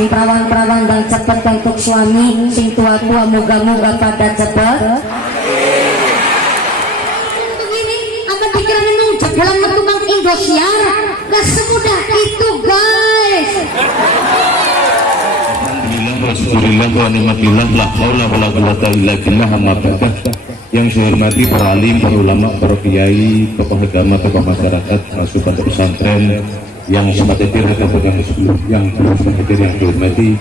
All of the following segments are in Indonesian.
sing perawan-perawan dan cepet untuk suami, sing tua-tua moga-moga pada cepet. Begini, apa pikiran nung jebolan metu Mang Indosiar? Gak semudah itu guys. Alhamdulillah wa ni'matillah la haula wala quwwata illa billah. Amma ba'd. Yang saya hormati para alim, para ulama, para kiai, tokoh agama, tokoh masyarakat, masuk pada pesantren yang sebagai yang dihormati,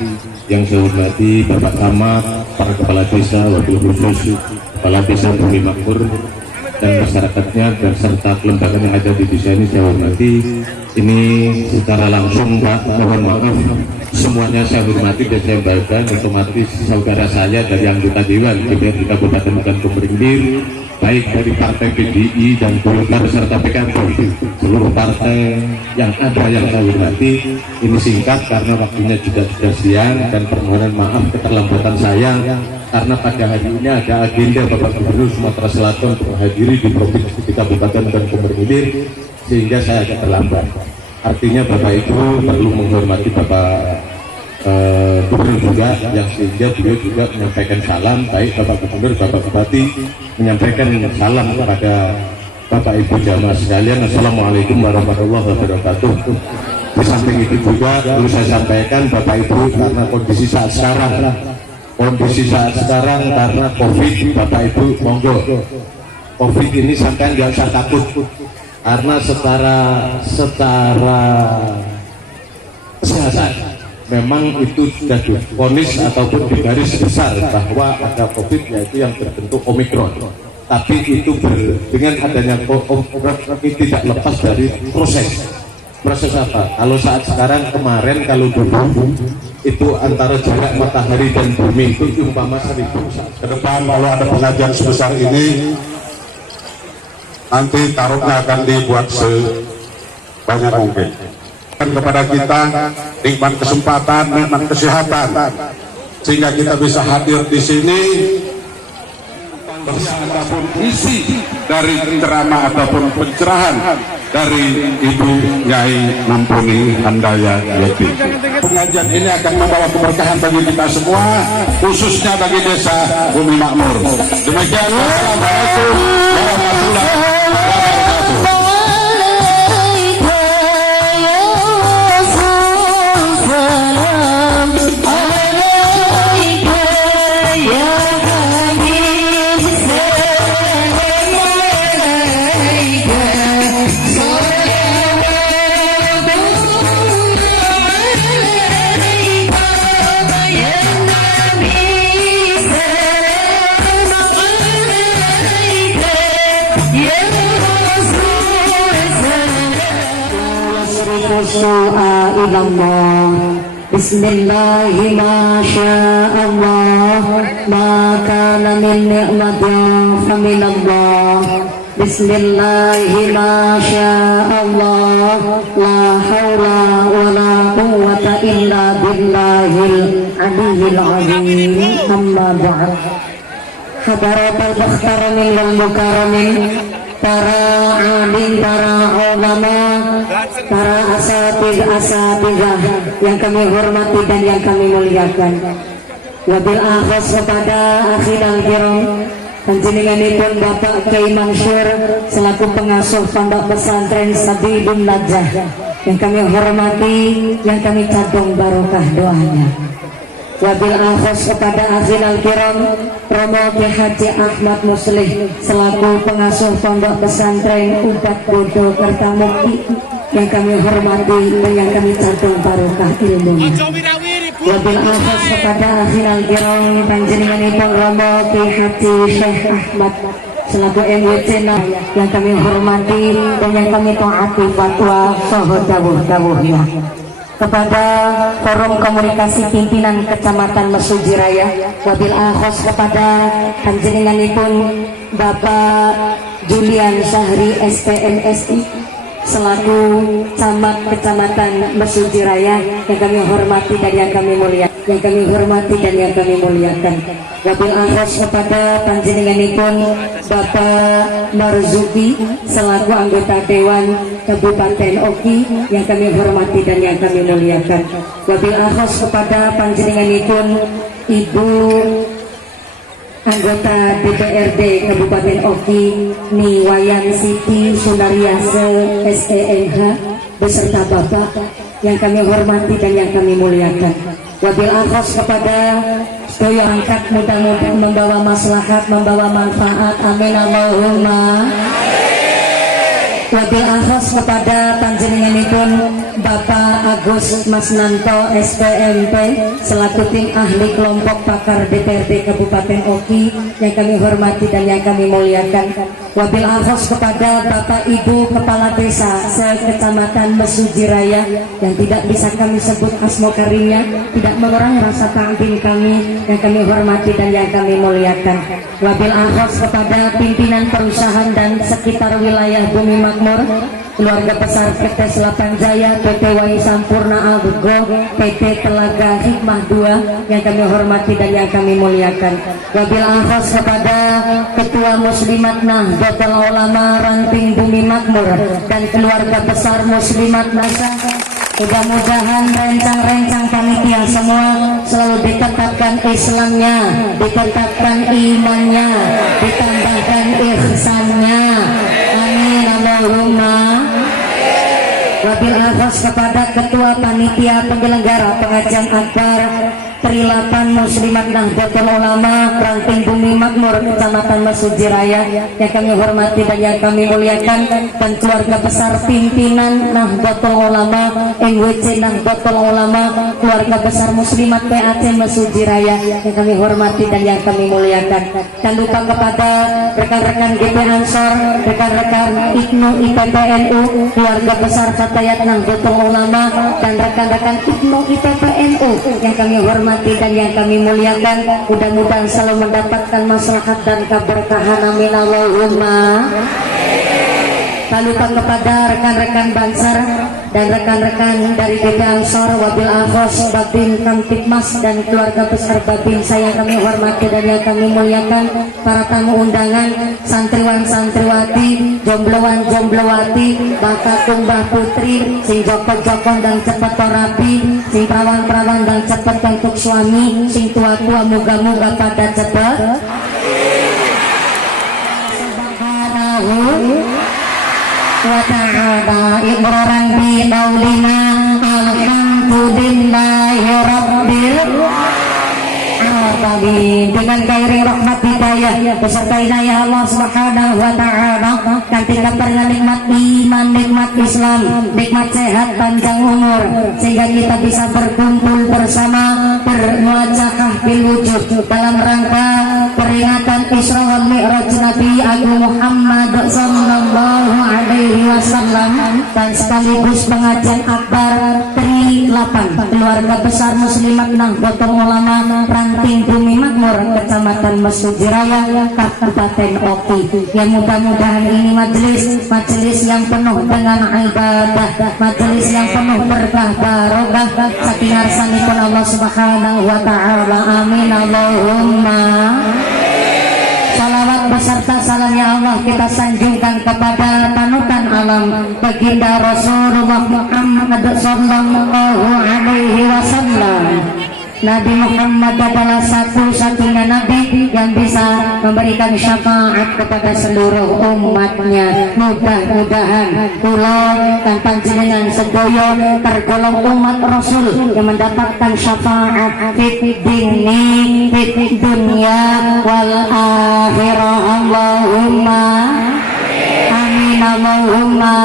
yang saya hormati Bapak Camat, para kepala desa, wakil khusus, kepala desa Bumi Makmur dan masyarakatnya dan serta kelembagaan yang ada di desa ini saya hormati. Ini secara langsung Pak, mohon maaf semuanya saya hormati dan saya banggakan, otomatis saudara saya dari anggota Dewan DPRD Kabupaten Kemeringin, baik dari partai PDI dan Golkar serta PKB, seluruh partai yang ada yang saya hormati. Ini singkat karena waktunya juga sudah siang dan permohonan maaf keterlambatan saya karena pada hari ini ada agenda Bapak Gubernur Sumatera Selatan untuk menghadiri di provinsi di Kabupaten Kemeringin sehingga saya agak terlambat. Artinya Bapak Ibu perlu menghormati Bapak Gubernur juga, yang sehingga beliau juga menyampaikan salam, baik Bapak Gubernur, Bapak Bupati menyampaikan salam kepada Bapak Ibu jamaah sekalian. Assalamualaikum warahmatullahi wabarakatuh. Di samping itu juga perlu saya sampaikan Bapak Ibu, karena kondisi saat sekarang karena COVID, Bapak Ibu monggo COVID ini sampai nggak usah takut, karena secara kesehatan memang itu sudah divonis ataupun digaris besar bahwa ada COVID, yaitu yang berbentuk Omikron. Tapi itu dengan adanya Omikron ini tidak lepas dari proses apa? Kalau saat sekarang, kemarin kalau dulu itu antara jarak matahari dan bumi itu umpama 1000. Ke depan kalau ada pengajian sebesar ini, nanti taruhnya akan dibuat sebanyak mungkin. Dan kepada kita nikmat kesempatan, nikmat kesehatan, sehingga kita bisa hadir di sini. Apapun isi dari ceramah ataupun pencerahan dari Ibu Nyai Mumpuni Handaya Yeti, pengajian ini akan membawa keberkahan bagi kita semua, khususnya bagi desa Bumi Makmur. Demikian, wassalamualaikum warahmatullahi wabarakatuh. Bismillahi ma sya'allah, ma kana min ni'matin faminallah. Bismillahi ma sya'allah, la hawla wa la quwwata illa billahil aliyyil azim. Amma ba'd. Hadaratul muhtaramin wal mukaramin, para alim, para ulama, para asatidzah yang kami hormati dan yang kami muliakan. Wabil akhos kepada akhirul kiram, panjenenganipun Bapak Kiai Mansur selaku pengasuh pondok pesantren Sabibun Najah yang kami hormati, yang kami cadung barokah doanya. Wabil akhos kepada akhirul kiram Romo Ki Haji Ahmad Muslih selaku pengasuh pondok pesantren Ubat Bodo Kertamukti yang kami hormati dan yang kami cadung barokah ilmu. Wabil akhos kepada akhirul kiram panjenenganipun Romo Ki Haji Syekh Ahmad selaku MWC yang kami hormati dan yang kami taati fatwa saha dawuh-dawuhnya. Kepada Forum Komunikasi Pimpinan Kecamatan Mesuji Raya, wabil akhos kepada panjenenganipun Bapak Julian Syahri SPMSI selaku Camat Kecamatan Mesuji Raya yang kami hormati dan yang kami muliakan. yang kami hormati dan yang kami muliakan. Wabil akhos kepada panjenenganipun Bapak Marzuki selaku anggota Dewan Kabupaten Oki yang kami hormati dan yang kami muliakan. Wabil akhos kepada panjenenganipun Ibu anggota DPRD Kabupaten Oki Niwayan Siti Sunariase SEMH beserta Bapak yang kami hormati dan yang kami muliakan. Wabil akhos kepada sedaya angkat mudah-mudahan membawa maslahat, membawa manfaat. Amin Allahumma. Wabil akhos kepada panjenenganipun Bapak Agus Masnanto SPMP selaku tim ahli kelompok pakar DPRD Kabupaten Oki yang kami hormati dan yang kami muliakan. Wabil akhos kepada Bapak Ibu Kepala Desa sekecamatan Mesuji Raya yang tidak bisa kami sebut asmo karimnya, tidak mengurangi rasa ta'zim kami yang kami hormati dan yang kami muliakan. Wabil akhos kepada pimpinan perusahaan dan sekitar wilayah Bumi Makmur, keluarga besar PT Selapan Jaya, PT Wai Sampurna Algo, PT Telaga Hikmah 2 yang kami hormati dan yang kami muliakan. Wabil akhos kepada Ketua Muslimat Nahdlatul Ulama Ranting Bumi Makmur dan keluarga besar Muslimat Nasa. Mudah-mudahan rencang-rencang panitia semua selalu ditetapkan Islamnya, ditetapkan imannya, ditambahkan ihsannya. Amin Allahumma. Wabil akhos kepada Ketua Panitia Penyelenggara Pengajian Akbar Trilapan Muslimat Nahdlatul Ulama Ranting Bumi Makmur Kecamatan Mesuji Raya yang kami hormati dan yang kami muliakan, dan keluarga besar pimpinan Nahdlatul Ulama NWC Nahdlatul Ulama keluarga besar Muslimat PAC Mesuji Raya yang kami hormati dan yang kami muliakan. Dan lupa kepada rekan-rekan GP Ansor, rekan-rekan IKNU IPPNU, keluarga besar Fatayat Nahdlatul Ulama dan rekan-rekan IKNU IPPNU yang kami hormati dan yang kami muliakan. Mudah-mudahan selalu mendapatkan maslahat dan keberkahan. Amin Allahumma. Tak lupa kepada rekan-rekan Bansar dan rekan-rekan dari DP Ansor, Wabil akhos Babin Kamtipmas dan keluarga besar Babin saya kami hormati dan yang kami muliakan. Para tamu undangan, santriwan-santriwati, jombloan-jomblowati, bakatung mbah putri, sing jokon-jokon dan cepet rapi, sing perawan-perawan dan cepet untuk suami, sing tua-tua moga-moga pada cepet. Wa ta'ala iqraran bi qaulina alhamdulillahi rabbil alamin. Dengan kairing rahmat hidayah beserta inayah Allah Subhanahu wa ta'ala dan tingkatkan nikmat iman, nikmat Islam, nikmat sehat panjang umur sehingga kita bisa berkumpul bersama bermuajahah bil wujud dalam rangka peringatan Isra wal Mi'raj Nabi Agung Muhammad sallallahu alaihi wasallam dan sekaligus pengajian akbar Trilapan keluarga besar Muslimat Nahdlatul Ulama Ranting Bumi Makmur Kecamatan Mesuji Raya Kabupaten Oki. Ya mudah-mudahan ini majelis yang penuh dengan ibadah, majelis yang penuh berkah barokah saking arsanipun Allah Subhanahu wa ta'ala. Amin Allahumma. Salawat beserta salamnya Allah kita sanjungkan kepada panutan alam baginda Rasulullah Muhammad sallallahu alaihi wasallam. Nabi Muhammad adalah satu-satunya Nabi yang bisa memberikan syafaat kepada seluruh umatnya. Mudah-mudahan kula dan panjenengan sedaya tergolong umat Rasul yang mendapatkan syafaat fit dini, fit dunia wal akhirah. Allahumma amin Allahumma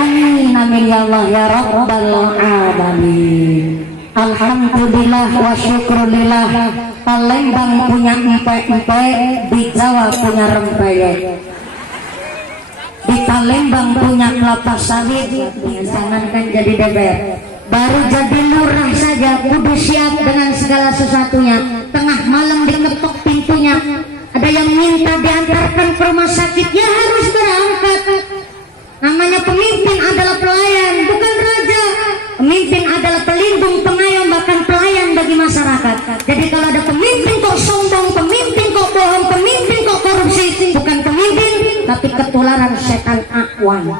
amin amin ya Allah ya Rabbal alamin. Alhamdulillah wa syukrulillah. Palembang punya empe-empe, di Jawa punya rempeyek. Di Palembang punya kelapa sawit, jangankan jadi DPR, baru jadi lurah saja kudu siap dengan segala sesuatunya. Tengah malam diketok pintunya, ada yang minta diantarkan ke rumah sakit, ya harus berangkat. Namanya pemimpin adalah pelayan, bukan raja. Pemimpin adalah pelindung, pengayom, bahkan pelayan tapi ketularan setan akwan.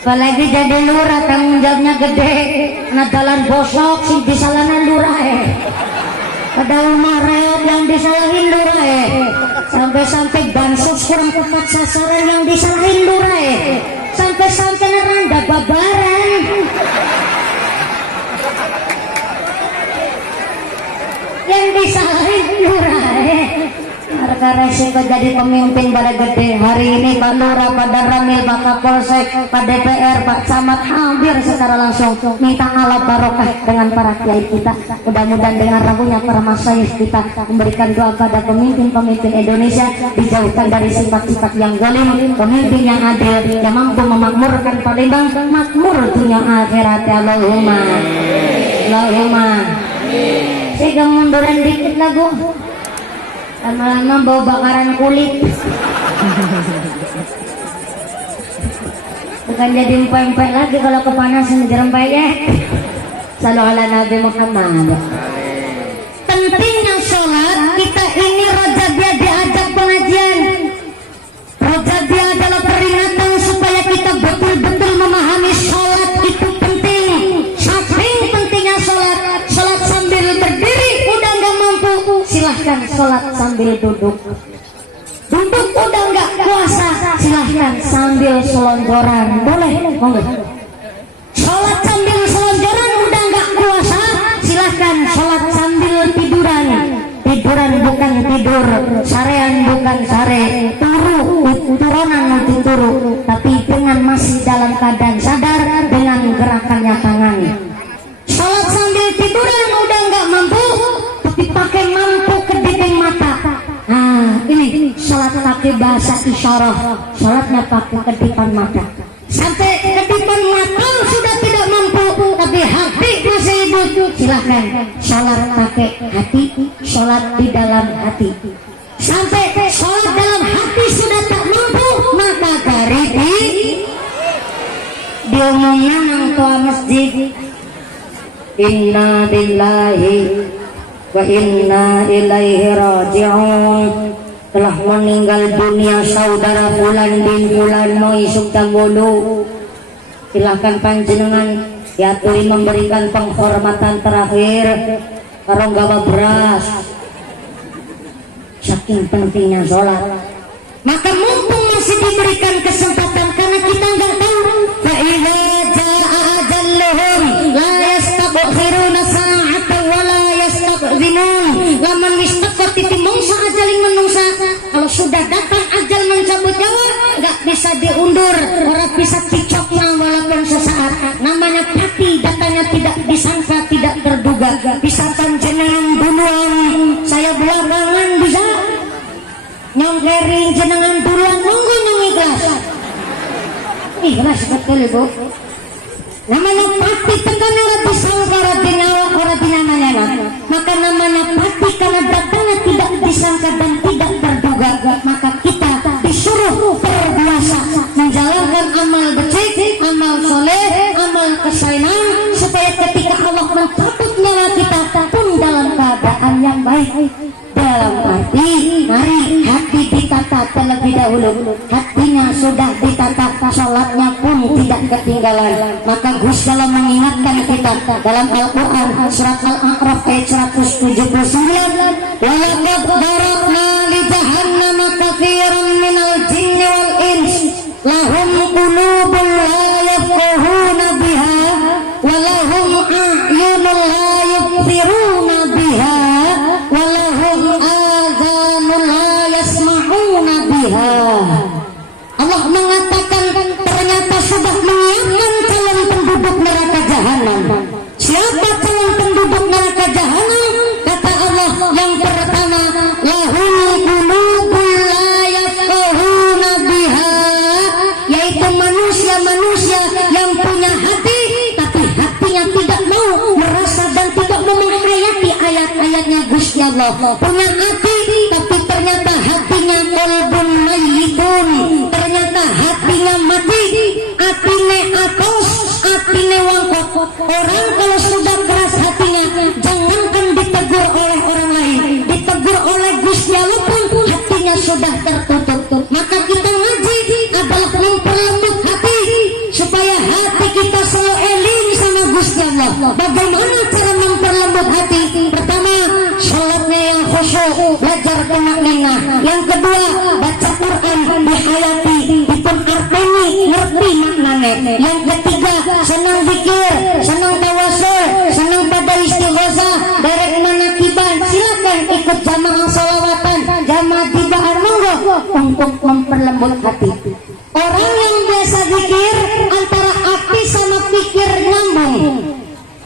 Apalagi jadi lurah tanggung jawabnya gede, nadalan bosok sing disalahan lurah padahal maret yang disalahin lurah sampai-sampai bansos kurang tepat sasaran yang disalahin lurah sampai-sampai neranda babaran. Yang disalahin lurah harga resiko jadi pemimpin pada gede. Hari ini Pak Lurah, Pak Daramil, Pak Kapolsek, Pak DPR, Pak Camat hampir secara langsung minta Allah barokah dengan para kiai kita. Mudah-mudahan dengan rabunya para masyayikh kita memberikan doa pada pemimpin-pemimpin Indonesia, dijauhkan dari sifat-sifat yang zalim, pemimpin yang adil, yang mampu memakmurkan Palembang, makmur dunia akhirat. Allahumma Allahumma. Saya munduran dikit lagu, lama-lama bau bakaran kulit. Bukan jadi empek-empek lagi kalau kepanasan jerempek ya. Sallu ala Nabi Muhammad. Pentingnya sholat kita ini, Rajabiyah diajak pengajian. Rajabiyah adalah peringatan supaya kita betul-betul memahami sholat itu penting. Saking pentingnya sholat. Sholat sambil berdiri udah nggak mampu, silahkan sholat sambil duduk. Duduk udah nggak kuasa, silahkan sambil selonjoran. Boleh? Monggo. Sholat sambil selonjoran udah nggak kuasa, silahkan sholat sambil tiduran. Tiduran bukan tidur, sarean bukan sare, turunan nanti turu, tapi dengan masih dalam keadaan sadar dengan gerakannya tangan. Sholat sambil tiduran udah nggak mampu, tapi pakai mampu kedipan mata. Nah ini sholat pakai bahasa isyarat, sholatnya pakai kedipan mata. Sampai kedipan mata sudah tidak mampu, tapi hati masih hidup, silahkan sholat pakai hati, sholat di dalam hati. Sampai sholat dalam hati sudah tak mampu, maka gariti diumumnya nang tua masjid, inna lillahi wa inna ilaihi raji'un. Telah meninggal dunia saudara Fulan bin Fulan mau isuk tanggulu. Silahkan panjenengan diaturi memberikan penghormatan terakhir karo gawa beras. Saking pentingnya sholat, maka mumpung masih diberikan kesempatan, karena kita nggak tahu. Fa idza jaa ajalluhum la yastaqkhiruna sa'atan wa la yastaqdimun. Laman istaqati mongsa ajaling menungsa, kalau sudah datang ajal mencabut nyawa nggak bisa diundur, orang bisa dicoknya walaupun sesaat. Namanya pati, datanya tidak disangka, tidak terduga. Bisa panjenengan duluan, saya belakangan, bisa nyongkerin jenengan duluan, monggo nyong ikhlas. Ikhlas betul ibu. Namanya pati tekan orang disangka, orang dinyawa, orang dinamanya. Maka namanya pati karena datangnya tidak disangka dan tidak terduga. Maka kita disuruh berpuasa, menjalankan amal becik, amal soleh, amal kesayangan, supaya ketika Allah mencabut nyawa kita pun dalam keadaan yang baik. Dalam arti, mari hati ditata terlebih dahulu. Hatinya sudah ditata, sholatnya pun tidak ketinggalan. Maka Gus dalam mengingatkan kita dalam Al-Quran surat Al-A'raf ayat 179, walaqad darabna li jahannama katsiran minal jinni wal ins lahum qulubun la yafqahuna biha wa lahum a'yunun la yubsiruna biha wa lahum adhanun la yasma'una biha. Allah mengatakan ternyata sudah menyiapkan calon penduduk neraka jahanam. Siapa calon penduduk neraka jahanam? Kata Allah yang pertama, lahum qulubun la yafqahuna biha, yaitu manusia-manusia yang punya hati tapi hatinya tidak mau merasa dan tidak mau menghayati ayat-ayatnya Gusti Allah. Punya hati tapi ternyata hatinya qalbun mayyitun, ternyata hatinya mati, atine atos, atine wangkot. Orang kalau sudah keras hatinya, jangankan ditegur oleh orang lain, ditegur sudah tertutup, maka kita ngaji adalah memperlembut hati supaya hati kita selalu eling sama Gusti Allah. Bagaimana cara memperlembut hati? Pertama, sholatnya yang khusyuk, belajar kemaknina. Yang kedua, baca Quran dihayati, dipun arteni, ngerti maknanya. Yang ketiga, senang zikir, senang tawasul, senang pada istighosah, derek manakiban. Silakan ikut jamaah salawatan, jamaah dibahar monggo untuk memperlembut hati. Orang yang biasa zikir antara hati sama pikir nyambung.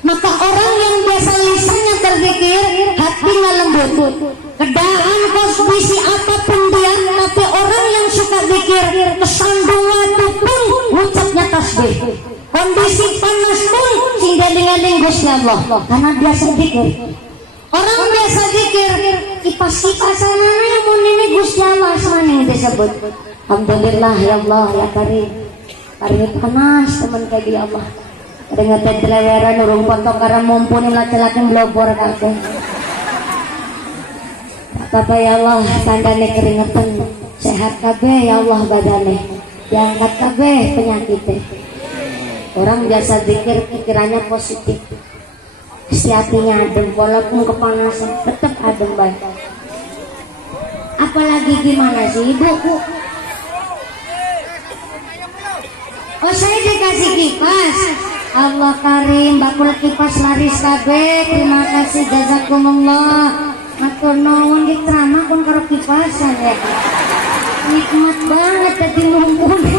Maka orang yang biasa lisannya terzikir, hatinya lembut. Kedaan kondisi apapun dia, tapi orang yang suka zikir, kesandung waktu pun ucapnya tasbih. Kondisi panas pun sehingga dengan Gusti Allah, karena biasa zikir. Orang biasa zikir, kipas-kipasan mun ini Gusti Allah asmane disebut. Alhamdulillah ya Allah ya Karim. Karim panas teman kayak dia Allah. Dengan tedeleweran urung foto karena mumpuni laki-laki blobor kabeh. Bapak ya Allah, tandane keringetan, sehat kabeh ya Allah badane. Diangkat kabeh penyakitnya. Orang biasa zikir pikirannya positif. Hatinya adem, walaupun kepanasan tetap adem baik. Apalagi gimana sih ibu? Oh saya dikasih kipas. Allah Karim, bakul kipas laris kabeh. Terima kasih jazakumullah. Matur nuwun di ceramah pun karo kipasan ya. Nikmat banget tadi mumpuni.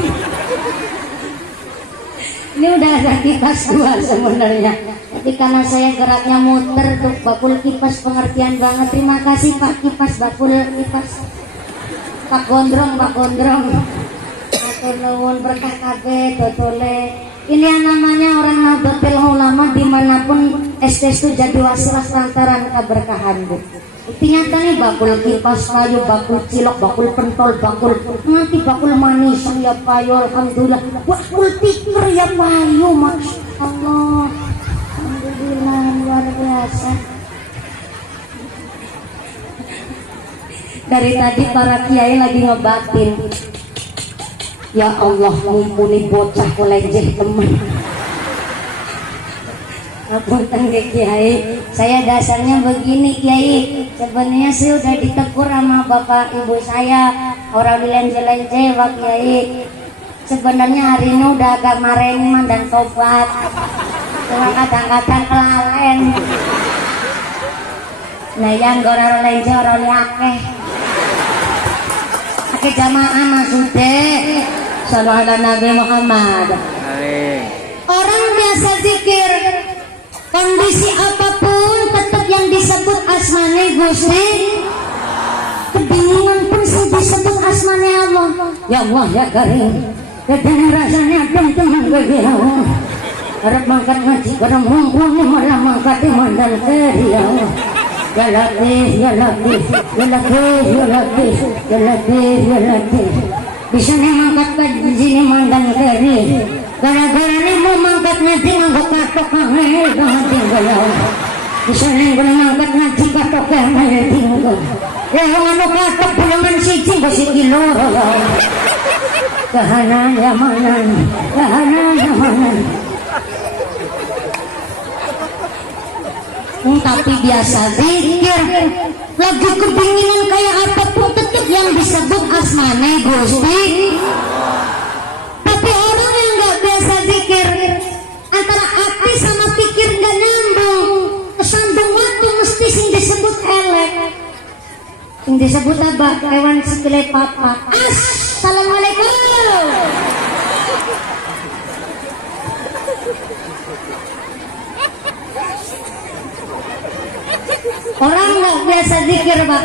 Ini udah ada kipas dua sebenarnya. Tapi karena saya geraknya muter tuh bakul kipas pengertian banget. Terima kasih Pak Kipas, bakul kipas. Pak Gondrong. Matur nuwun berkah kabeh dodole. Ini yang namanya orang Nahdlatul Ulama dimanapun STS itu jadi wasilah lantaran keberkahan Bu. Bukti nyata nih bakul kipas kayu, bakul cilok, bakul pentol, bakul nanti bakul manis ya payu, alhamdulillah. Bakul tikar ya payu, masya Allah, alhamdulillah luar biasa. Dari tadi para kiai lagi ngebatin. Ya Allah, mumpuni bocah kolenjeh teman. Apunten ke Kiai, saya dasarnya begini Kiai. Sebenarnya saya udah ditegur sama bapak ibu saya, orang dilenje-lenje Pak Kiai. Sebenarnya hari ini udah agak mareman dan tobat. Cuma kadang-kadang kelalen. Nah yang orang lenje orang akeh. Akeh jamaah maksudnya. Sallallahu alaihi Nabi Muhammad. Orang biasa zikir, kondisi apapun tetap yang disebut asmane Gusti. Kebingungan pun disebut asmane Allah. Ya Allah ya Karim. Kadang rasanya teman bagi Allah. Harap mangkat ngaji karena mumpuni malah mangkat mandan keri ya Allah. Ya Latif, ya Latif, ya Latif, ya Latif, ya Latif, ya Latif. Bisa nih mangkat ke sini mandan keri. Gara-gara ini mau mangkat ngaji nganggo katok angel banget ya Allah. Bisa nih gue mangkat ngaji katok angel tinggal. Ya anu katok bulangan siji besi kilo ya Allah. Kahanan ya manan, kahanan ya manan. Tapi biasa zikir, lagi kepinginan kayak apapun tetap yang disebut asmane Gusti. Tapi orang yang nggak biasa zikir, antara hati sama pikir nggak nyambung, kesandung waktu mesti sing disebut elek, sing disebut apa? Hewan sekile papa. Assalamualaikum. Orang nggak biasa zikir Pak,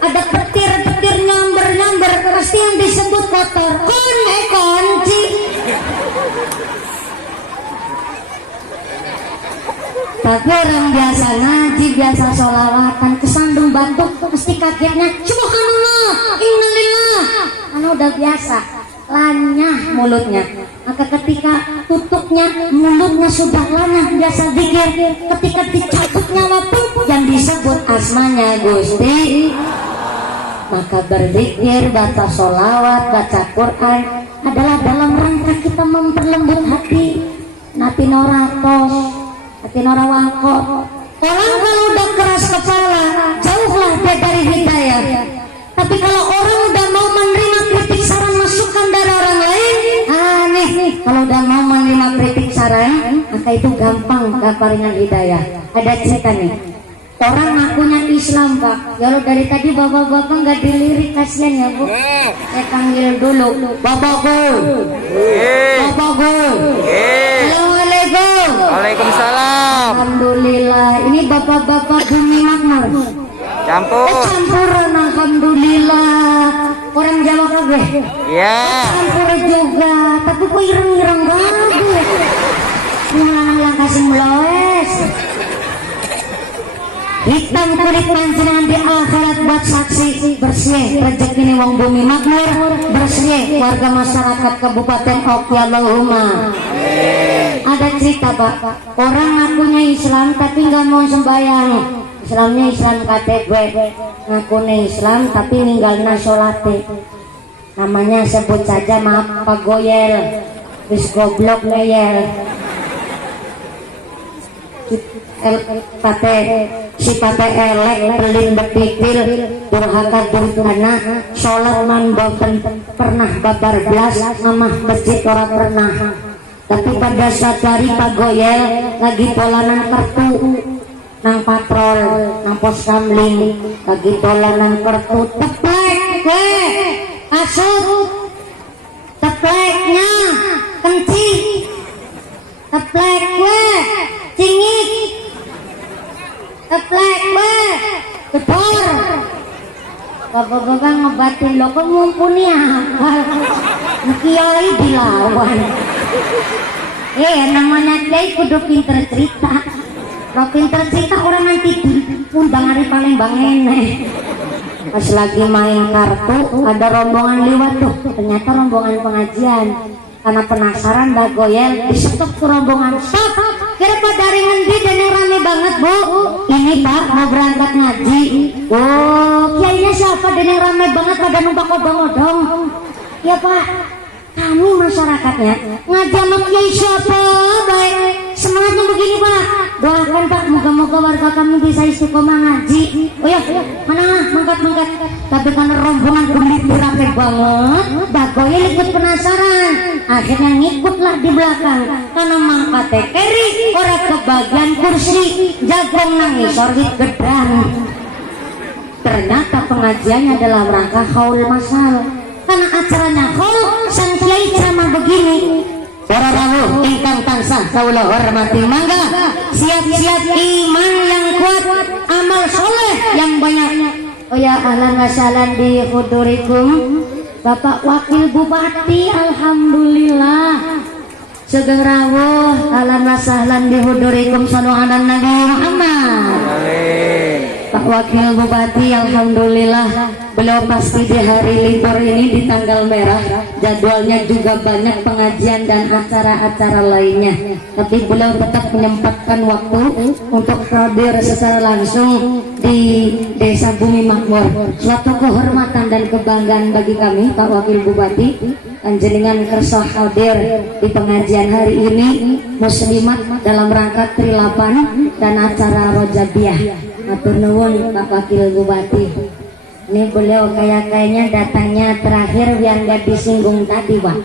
ada petir-petir nyamber-nyamber, pasti yang disebut kotor. Kunci. Tapi orang biasa ngaji, biasa sholawatan, kesandung batuk, mesti kagetnya subhanallah, innalillah. Karena udah biasa, lanyah mulutnya. Maka ketika tutupnya, mulutnya sudah lanyah, biasa zikir. Ketika dicabut nyawa pun yang disebut asmanya Gusti. Maka berzikir, baca sholawat, baca Quran adalah dalam rangka kita memperlembut hati. Nati noratos, nati norawangkot. Orang kalau udah keras kepala, jauhlah dia dari hidayah. Tapi kalau orang udah mau menerima kritik saran masukan dari orang lain, aneh. Kalau udah mau menerima kritik saran, maka itu gampang paringan hidayah. Ada cerita nih. Orang ngakunya Islam, Pak. Ya lo dari tadi bapak-bapak nggak dilirik, kasihan ya Bu. Saya panggil dulu, Bapakku. Bapakku. Assalamualaikum. Waalaikumsalam. Alhamdulillah. Ini bapak-bapak Bumi Makmur. Campur. Campuran, alhamdulillah. Orang Jawa kagak? Ya. Campur juga. Tapi kok ireng-ireng kagak? Ini langkah semloes. Hitam kulit panjenengan di akhirat buat saksi bersih rezeki ini wong Bumi Makmur, bersih warga masyarakat Kabupaten Oki, Allahumma. Ada cerita Pak, orang ngakunya Islam tapi nggak mau sembahyang. Islamnya Islam KTP, ngakunya Islam tapi ninggalna sholate. Namanya sebut saja maaf Pak Goyel, wis goblok ngeyel. Sifate elek pelin betikil durhaka durhana sholat man boten pernah babar belas mamah masjid ora pernah. Tapi pada saat hari Pak Goyel lagi polanan kartu nang patrol nang pos kamling lagi polanan kartu teplek asut tepleknya kencing teplek cingit teplek gedor. Bapak-bapak ngebatin lo kok mumpuni akal kiai dilawan. Namanya kiai kudu pinter cerita. Kalau pinter cerita orang nanti undang hari paling bangeneh. Pas lagi main kartu ada rombongan lewat tuh, ternyata rombongan pengajian. Karena penasaran Mbak Goyel disetop ke rombongan. Stop, kira Pak dari ngendi dan yang rame banget Bu? Ini Pak mau berangkat ngaji. Oh, kiainya siapa dan yang rame banget pada numpak odong-odong? Ya Pak, kami masyarakatnya ngaji sama kiai siapa? Baik, semangatnya begini Pak. Doakan Pak, moga-moga warga kami bisa istiqomah ngaji. Oh ya, mana mangkat. Tapi karena rombongan kulit rapi banget, Mbak Goyel ikut penasaran. Akhirnya ngikutlah di belakang. Karena mangkat keri, orang kebagian kursi, jagung nangis, orbit gedang. Ternyata pengajiannya adalah rangka haul masal. Karena acaranya haul, sang kiai ceramah begini. Para rawuh ingkang tansah kawula hormati, mangga siap-siap iman yang kuat, amal soleh yang banyak. Oh ya, ahlan wa sahlan di hudurikum Bapak Wakil Bupati, alhamdulillah. Sugeng rawuh, ahlan wa sahlan di hudurikum, sallallahu ala Nabi Muhammad. Pak Wakil Bupati, alhamdulillah beliau pasti di hari libur ini di tanggal merah jadwalnya juga banyak pengajian dan acara-acara lainnya, tapi beliau tetap menyempatkan waktu untuk hadir secara langsung di Desa Bumi Makmur. Suatu kehormatan dan kebanggaan bagi kami Pak Wakil Bupati, panjenengan kersa hadir di pengajian hari ini muslimat dalam rangka Trilapan dan acara Rojabiah. Matur nuwun Pak Wakil Bupati. Ini beliau kayaknya datangnya terakhir biar nggak disinggung tadi Pak.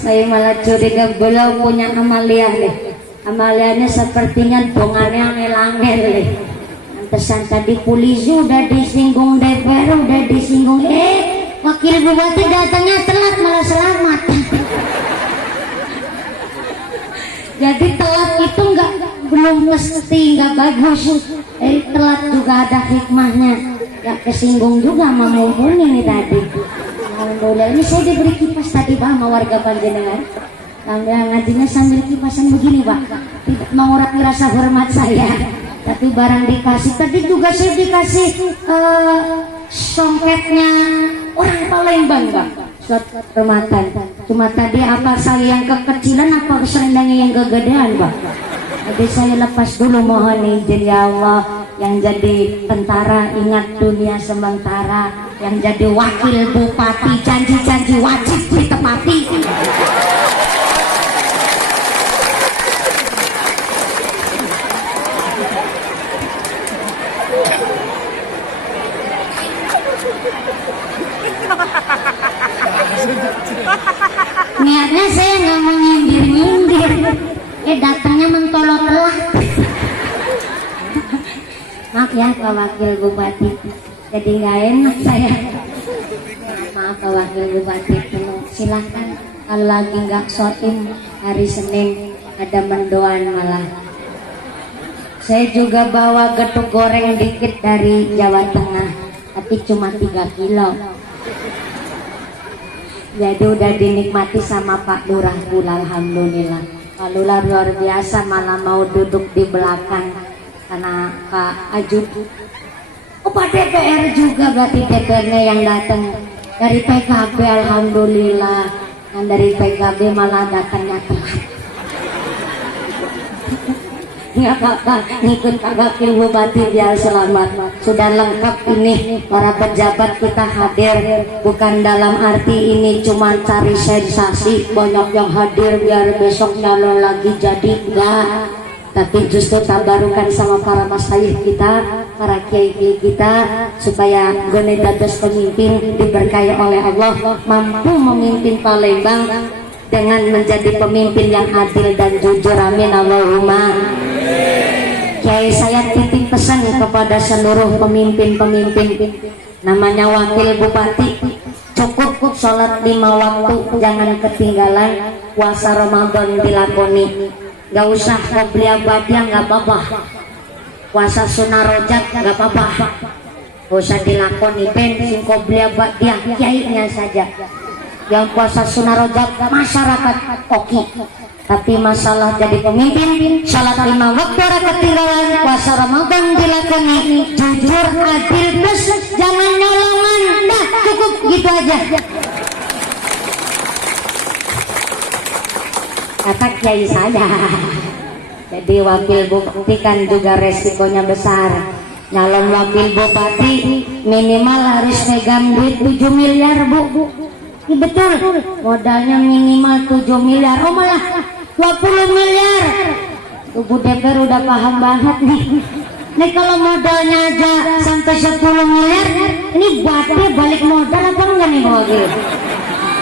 Saya malah curiga beliau punya amalia nih. Amalianya sepertinya dongannya angel-angel nih. Pantesan tadi polisi udah disinggung, DPR udah disinggung, Wakil Bupati datangnya telat malah selamat. Jadi telat itu belum mesti nggak bagus. Telat juga ada hikmahnya. Gak kesinggung juga sama mumpuni nih tadi. Alhamdulillah, ini saya diberi kipas tadi Pak sama warga panjenengan. Alhamdulillah ngajinya sambil kipasan begini Pak. Tidak mengurangi rasa hormat saya. Tapi barang dikasih, tadi juga saya dikasih songketnya orang Palembang Pak. Suatu kehormatan. Cuma tadi apa saya yang kekecilan apa selendangnya yang kegedean Pak. Jadi saya lepas dulu, mohon izin ya Allah. yang jadi tentara ingat dunia sementara, yang jadi wakil bupati janji-janji wajib ditepati. Niatnya saya nggak mau nyindir-nyindir, datangnya mentolot telah. Maaf ya Pak Wakil Bupati, jadi nggak enak saya. Maaf Pak Wakil Bupati, silahkan kalau lagi nggak sotim hari Senin ada mendoan malah. Saya juga bawa getuk goreng dikit dari Jawa Tengah, tapi cuma 3 kilo. Jadi udah dinikmati sama Pak Lurah pun, alhamdulillah. Pak Lurah luar biasa, malah mau duduk di belakang karena Pak Ajud. Oh Pak DPR juga, berarti DPR-nya yang datang dari PKB, alhamdulillah. Dan dari PKB malah datangnya telat. Nggak apa-apa, ngikut Pak Wakil Bupati biar selamat. Sudah lengkap ini, para pejabat kita hadir. Bukan dalam arti ini cuma cari sensasi, banyak yang hadir biar besok nyalon lagi, jadi enggak. Tapi justru tabarukan sama para masyayikh kita, para kiai kita, supaya gone dados pemimpin diberkahi oleh Allah, mampu memimpin Palembang dengan menjadi pemimpin yang adil dan jujur. Amin Allahumma. Kiai saya titip pesan kepada seluruh pemimpin-pemimpin, namanya wakil bupati, cukup sholat 5 waktu, jangan ketinggalan. Puasa Ramadan dilakoni, gak usah qobliyah ba'diyah, gak apa-apa. Puasa sunnah rojab gak apa-apa, gak usah dilakoni. Sing qobliyah ba'diyah kiainya saja. Yang puasa sunnah rojab masyarakat oke. Tapi masalah jadi pemimpin, salat 5 waktu ora ketinggalan, puasa Ramadan dilakoni, jujur, adil, plus jangan nyolongan. Dah cukup gitu aja. Kata kiai saya. Jadi wakil bupati kan juga resikonya besar. Nyalon wakil bupati minimal harus pegang duit 7 miliar Bu. Betul, modalnya minimal 7 miliar. Oh malah 20 miliar. Ibu DPR udah paham banget nih. Nih kalau modalnya aja sampai 10 miliar, ini balik modal apa enggak nih Bu?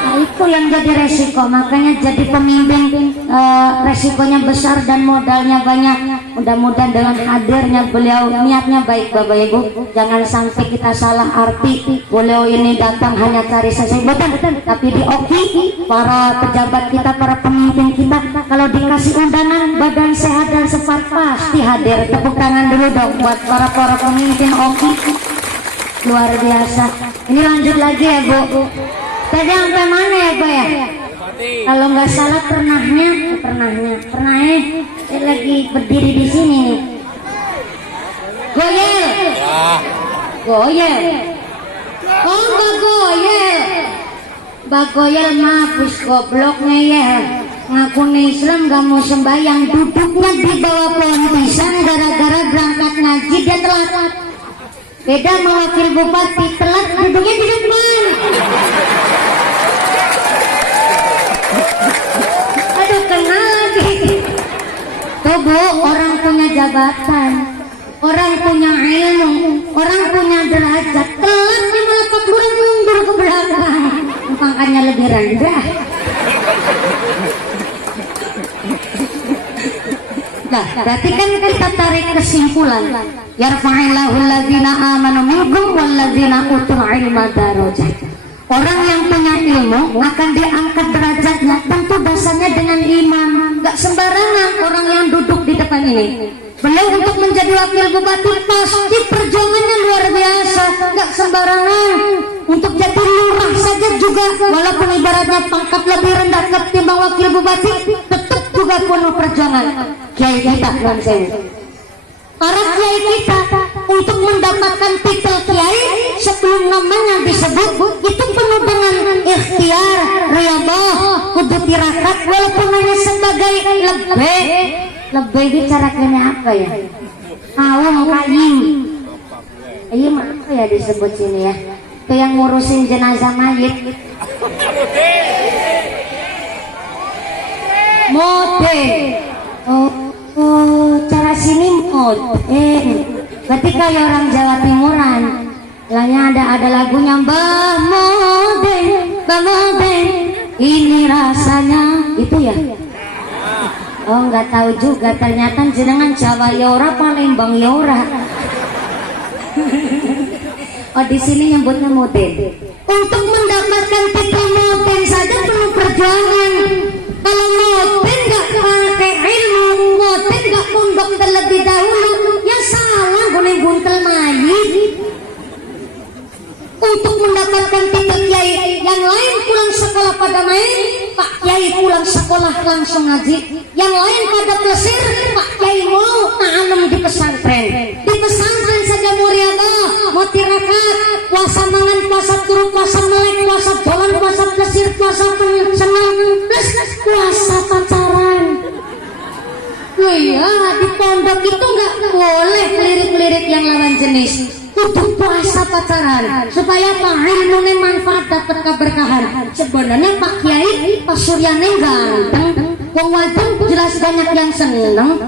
Nah, itu yang jadi resiko. Makanya jadi pemimpin resikonya besar dan modalnya banyak. Mudah-mudahan dengan hadirnya beliau, niatnya baik Bapak Ibu, jangan sampai kita salah arti. Beliau ini datang hanya cari sesuatu, tapi dioki para pejabat kita, para pemimpin kita, kalau dikasih undangan badan sehat dan sempat pasti hadir. Tepuk tangan dulu dong buat para pemimpin oki, luar biasa. Ini lanjut lagi ya Bu. Tadi sampai mana ya Pak ya? Kalau nggak salah pernahnya lagi berdiri di sini nih. Goyel. Goyel. Oh Mbak Goyel. Mbak Goyel mampus goblok ngeyel. Ngaku Islam gak mau sembahyang, duduknya di bawah pohon pisang gara-gara berangkat ngaji dia telat. Beda sama wakil bupati, telat duduknya di depan. Aduh kenal lagi. Tuh Bu, orang punya jabatan, orang punya ilmu, orang punya derajat, telatnya malah kekurang mundur ke belakang, makanya lebih rendah. Nah, berarti kan kita tarik kesimpulan, yarfa'illahu alladzina amanu minkum walladzina utul ilma darajat. Orang yang punya ilmu akan diangkat derajatnya, tentu dasarnya dengan iman. Gak sembarangan orang yang duduk di depan ini. Beliau untuk menjadi wakil bupati pasti perjuangannya luar biasa, gak sembarangan. Untuk jadi lurah saja juga, walaupun ibaratnya pangkat lebih rendah ketimbang wakil bupati, tetap juga penuh perjuangan. Kiai kita dan saya, para kiai kita untuk mendapatkan titel kiai sebelum namanya disebut itu penuh dengan ikhtiar, riyadhah, kudu tirakat, walaupun hanya sebagai lebih bicara kene apa ya? Awang kayu. Iya mah apa ya disebut sini ya? Itu yang ngurusin jenazah mayit. Mode. Oh, cara sini mode. Berarti kayak orang Jawa Timuran. Lanya ada lagunya Mbah Mode, Mbah Mode. Ini rasanya itu ya. Oh nggak tahu juga, ternyata jenengan Jawa Yora Palembang Yora. Oh di sini nyebutnya moden. Untuk mendapatkan titel moden saja perlu perjuangan. Kalau moden nggak pakai ilmu, moden nggak pondok terlebih dahulu, ya salah boleh buntel mayit. Untuk mendapatkan titel kiai, yang lain pulang sekolah pada main, Pak Kiai pulang sekolah langsung ngaji. Yang lain pada plesir, Pak Kiai mau tanam di pesantren. Di pesantren saja muriada, mau tirakat, puasa mangan, puasa turu, puasa melek, puasa dolan, puasa plesir, puasa senang, plus puasa pacaran. Loh iya, di pondok itu nggak boleh lirik-lirik yang lawan jenis. Untuk puasa pacaran supaya Pak ilmunya manfaat dapat keberkahan. Sebenarnya Pak Kiai Pak Suryane ganteng, wong wadon jelas banyak yang seneng,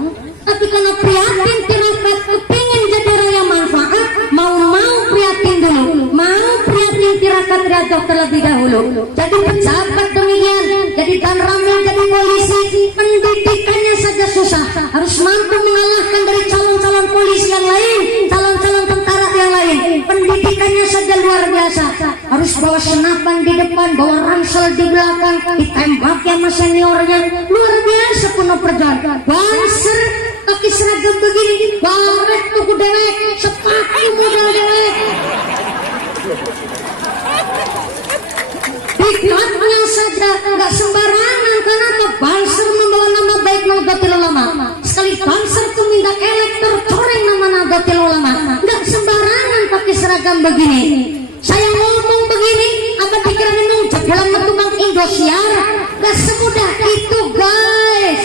tapi karena prihatin tirakat kepingin jadi raya manfaat, mau prihatin dulu, mau prihatin tirakat riadok terlebih dahulu. Jadi pejabat demikian, jadi dan ramil, jadi polisi, pendidikannya saja susah, harus mampu mengalahkan dari calon-calon polisi yang lain, calon-calon tentara yang lain. Pendidikannya saja luar biasa, harus bawa senapan di depan, bawa ransel di belakang, ditembak sama seniornya, luar biasa penuh perjuangan. Banser pakai seragam begini, baret tuku dewek, sepatu modal dewek, dikatnya saja nggak sembarangan. Karena apa? Banser membawa nama baik Nahdlatul Ulama. Sekali Banser tuh minta elektor coreng nama Nahdlatul Ulama, nggak sembarangan pakai seragam begini. Saya ngomong begini, apa pikiran ini jebolan metu Bang Indosiar? Nggak semudah itu guys.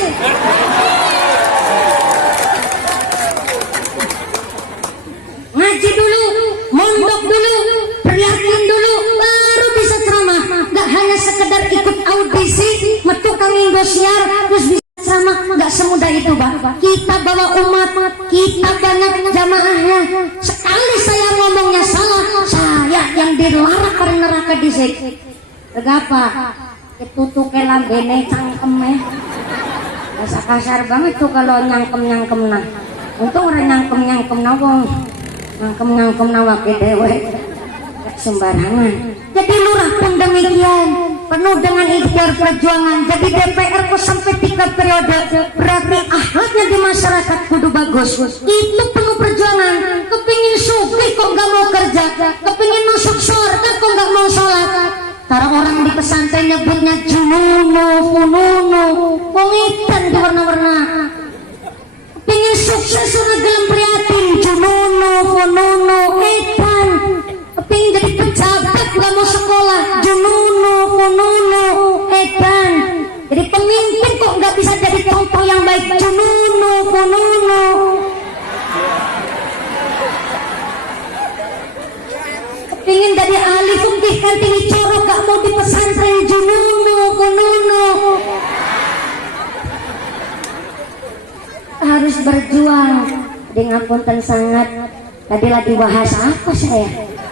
Ngaji dulu, mondok dulu, prihatin dulu, baru bisa ceramah. Nggak hanya sekedar ikut audisi metu Kang Indosiar terus bisa ceramah, nggak semudah itu Bang. Kita bawa umat, kita banyak jamaahnya. Sekali saya ngomongnya salah, saya yang dilarang ke neraka disik. Kenapa? Ketutup ke lambene cangkeme. Bahasa kasar banget tuh kalau nyangkem nah. Untung orang nyangkem wong. Nyangkem nawake dewek. Sembarangan. Jadi lurah pun demikian, penuh dengan ikhtiar perjuangan. Jadi DPR kok sampai 3 periode, berarti akhlaknya di masyarakat kudu bagus. Itu penuh perjuangan. Kepingin sugih kok nggak mau kerja, kepingin masuk surga kok nggak mau sholat. Karena orang di pesantren nyebutnya jununu, fununu, pengitan di warna-warna. Kepingin sukses sudah dalam prihatin, jununu, fununu, etan. Kepingin jadi pejabat gak mau sekolah, jununu, fununu, edan. Jadi pemimpin kok gak bisa jadi contoh yang baik, jununu, fununu. Kepingin jadi ahli fikih Kartini Coro gak mau di pesantren, jununu, fununu. Harus berjuang. Dengan punten sangat. Tadi lagi bahas apa saya?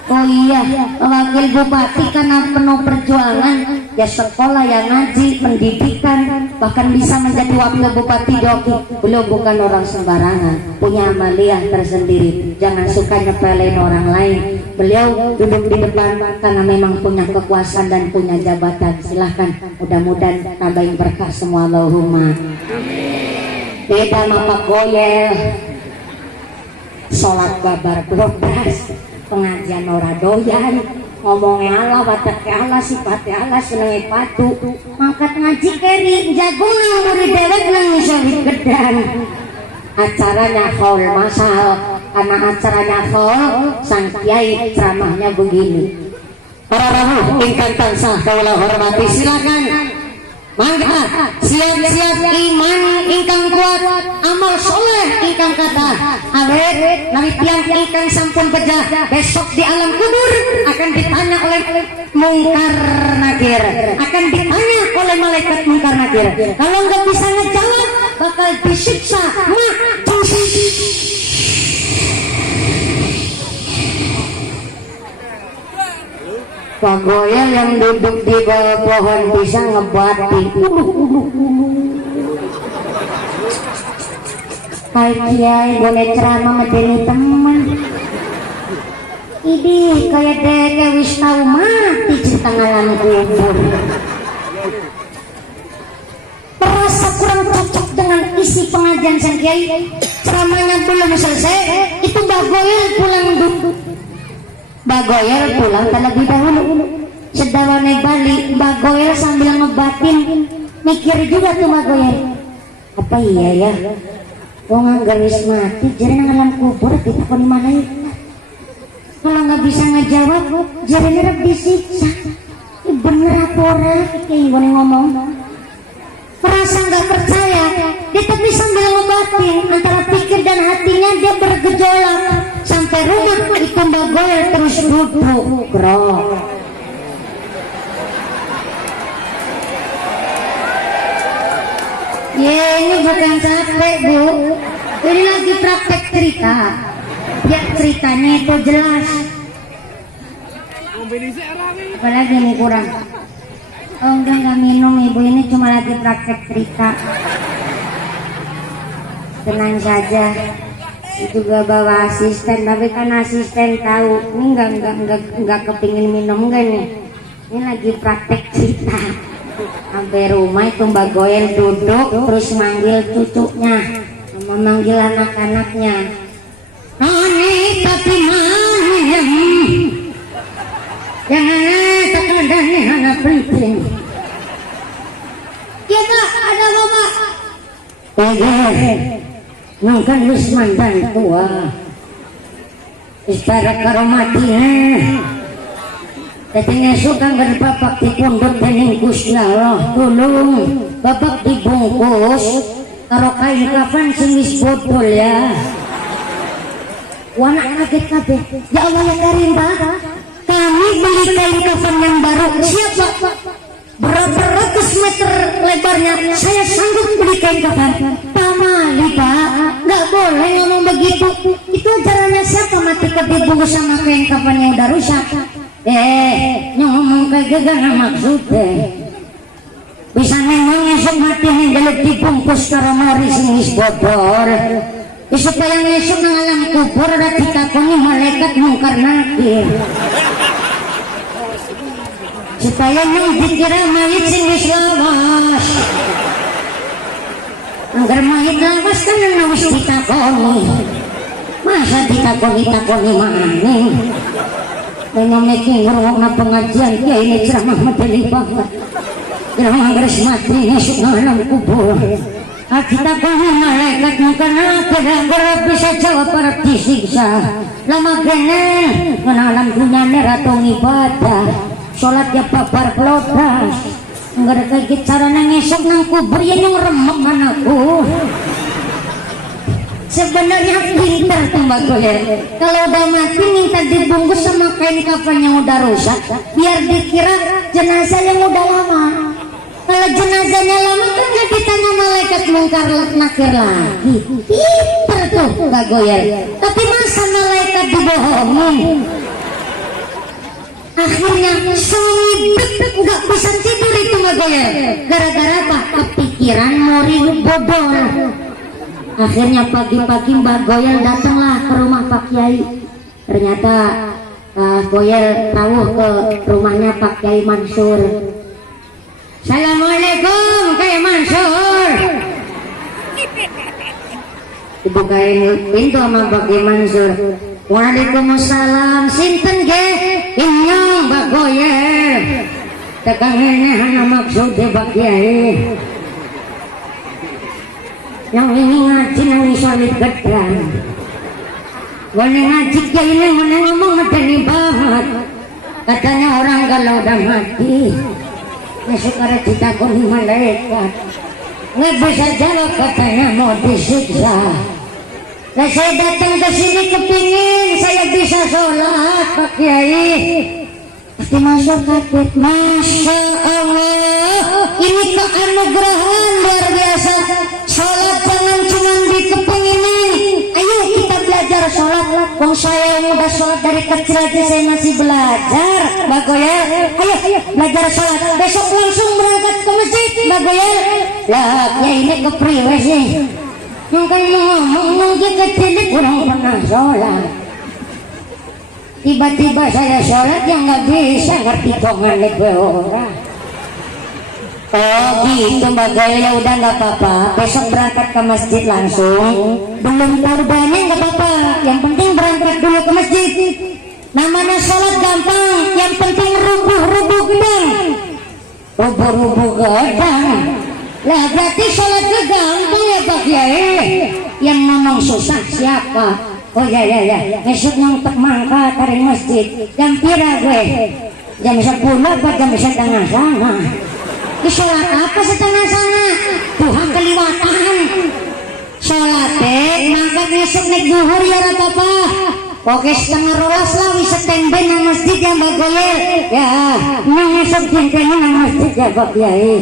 Oh iya, wakil bupati karena penuh perjuangan, ya sekolah, ya ngaji, pendidikan, bahkan bisa menjadi wakil bupati Doki. Beliau bukan orang sembarangan, punya amaliah tersendiri. Jangan suka nyepelin orang lain. Beliau duduk di depan karena memang punya kekuasaan dan punya jabatan. Silahkan, mudah-mudahan tambahin berkah semua, Allahumma. Beda sama Pak Goyel, sholat babar 12. Pengajian ora doyan, ngomongnya Allah, wataknya Allah, sifatnya Allah, senengnya padu, mangkat ngaji keri, jagung murid dewek nang syahid gedang. Acaranya haul masal, karena acaranya haul, sang kiai ceramahnya begini. Para rawuh ingkang tansah kawula hormati, silakan Mangga siap-siap iman ingkang kuat, amal soleh ingkang kata awet nabi tiang ingkang sampun kerja besok di alam kubur akan ditanya oleh mungkar nakir, akan ditanya oleh malaikat mungkar nakir. Kalau nggak bisa ngejawab bakal disiksa Pak Goyang yang duduk di bawah pohon pisang ngebati. Hai kiai boleh ceramah medeni teman. Ini kayak deke wis tau mati di alam kubur. Merasa kurang cocok dengan isi pengajian sang kiai. Ceramahnya belum selesai, itu Mbak Goyang pulang duduk. Mbak Goyel pulang terlebih dahulu. Sedawa naik balik, Mbak Goyel sambil ngebatin, mikir juga tuh Mbak Goyel. Apa iya ya? Wong garis mati, jadi nang alam kubur kita kon mana? Kalau nggak bisa ngejawab, jadi nerap disiksa. Bener apa orang? Kayak gini ngomong. Merasa nggak percaya, dia tapi sambil ngebatin antara pikir dan hatinya dia bergejolak. Sampai rumah itu Mbak Goyel terus duduk krok. Ya ini bukan capek Bu, ini lagi praktek cerita. Ya ceritanya itu jelas. Apalagi nih kurang. Oh enggak minum ibu, ini cuma lagi praktek cerita. Tenang saja. Itu juga bawa asisten, tapi kan asisten tahu ini enggak kepingin minum enggak nih. Ini lagi praktek cerita. Sampai rumah itu Mbak Goyel duduk terus manggil cucunya, memanggil anak-anaknya. Noni tapi mana jangan terkadang nih anak penting. Kita ada bapak. Nungkan wis mandan tua ibarat karo matinya katanya suka berbapak dipundut dening Gusti Allah tulung bapak dibungkus karo kain kafan sing wis bodol ya. Wana kaget kabeh, ya Allah ya Karim Pak, kami beli kain kafan yang baru. Siap Pak, berapa ratus meter lebarnya, saya sanggup beli kain kafan. Pamali Pak, nggak boleh ngomong begitu. Itu ajarannya siapa mati dibungkus sama kain kafan yang udah rusak? Ngomong kayak gimana maksudnya? Bisa memang esok mati nih gelap dibungkus karo mari sing wis bodor. Supaya esok nang alam kubur ada ditakoni malaikat mungkar nakir. Supaya nang dikira mayit sing wis lawas. Angger mayit lawas kan nang wis ditakoni. Masa ditakoni maning. Kayaknya making ngerungokna pengajian ya ini ceramah medeni banget. Ceramah garis mati esok nang alam kubur. Kita pengen malaikat mungkin kira-kira bisa jawab para disiksa. Lama gene kenalan dunyane ratu ibadah, sholat ya babar pelotas. Enggak ada kayak cara ngesok nang kubur ya yang remek anakku. Sebenarnya pinter tuh Mbak Goyel. Kalau udah mati minta dibungkus sama kain kafan yang udah rusak, biar dikira jenazah yang udah lama. Kalau jenazahnya lama kan nggak ditanya malaikat mungkar nakir lagi. Pinter tuh Mbak Goyel. Tapi masa malaikat dibohongin? Akhirnya sewidek nggak bisa tidur itu Mbak Goyel. Gara-gara apa? Kepikiran mau ribut bodol. Akhirnya pagi-pagi Mbak Goyel datanglah ke rumah Pak Kiai. Ternyata Goyel tahu ke rumahnya Pak Kiai Mansur. Assalamualaikum Kiai Mansur. Dibukain pintu sama Pak Kiai Mansur. Waalaikumsalam. Sinten ge? Inyong Mbak Goyel. Tekangnya hana maksudnya Pak Kiai. Yang ini ngaji nang solid gedang. Boleh ngaji Kiai ini mana ngomong medeni banget. Katanya orang kalau udah mati masuk ada ditakoni malaikat nggak bisa jawab katanya mau disiksa. Nah saya datang ke sini kepingin saya bisa sholat Pak Kiai. Pasti masuk kaget, Masya Allah ini keanugerahan luar biasa. Sholat jangan cuma dikepinginin, ayo kita belajar sholat. Wong saya yang udah sholat dari kecil aja saya masih belajar Mbak Goyel. Ayo belajar sholat, besok langsung berangkat ke masjid Mbak Goyel. Lah ya ini kepriwes nih mungkin ngomong kecil kurang pernah sholat. Tiba-tiba saya sholat yang nggak bisa ngerti kongan gue orang. Oh gitu Mbak Goyel, ya udah nggak apa-apa. Besok berangkat ke masjid langsung. Belum korbannya nggak apa-apa. Yang penting berangkat dulu ke masjid. Namanya sholat gampang. Yang penting rubuh gedang. Rubuh gedang. Lah berarti sholatnya gampang ya Pak Kiai. Yang ngomong susah siapa? Oh ya, besok nyontek mangka dari masjid. Jam pira gue? Jam 10 apa jam setengah sana? Ini sholat apa setengah sana? Tuhan keliwatan. Sholat mangkat besok naik zuhur ya apa-apa. Oke setengah rolas lah bisa tembe nang masjid ya Mbak Goyel. Ya, nang besok tembe nang masjid ya Pak Kiai.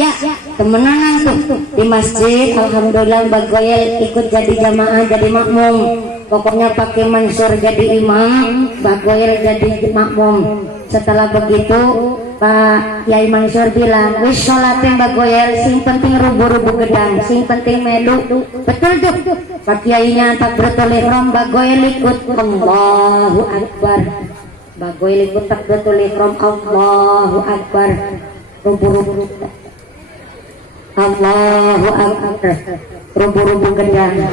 Ya, temenan tuh di masjid. Alhamdulillah Mbak Goyel ikut jadi jamaah jadi makmum. Pokoknya Pak Mansur jadi imam, Mbak Goyel jadi makmum. Setelah begitu Pak Yai Mansur bilang, wis sholatin Mbak Goyel, sing penting rubuh-rubuh gedang, sing penting melu. Betul tuh. Pak Yainya takbiratul ihram, Mbak Goyel ikut Allahu Akbar. Mbak Goyel ikut takbiratul ihram, Allahu Akbar. Rubuh-rubuh Allahu Akbar. Rubuh-rubuh gedang.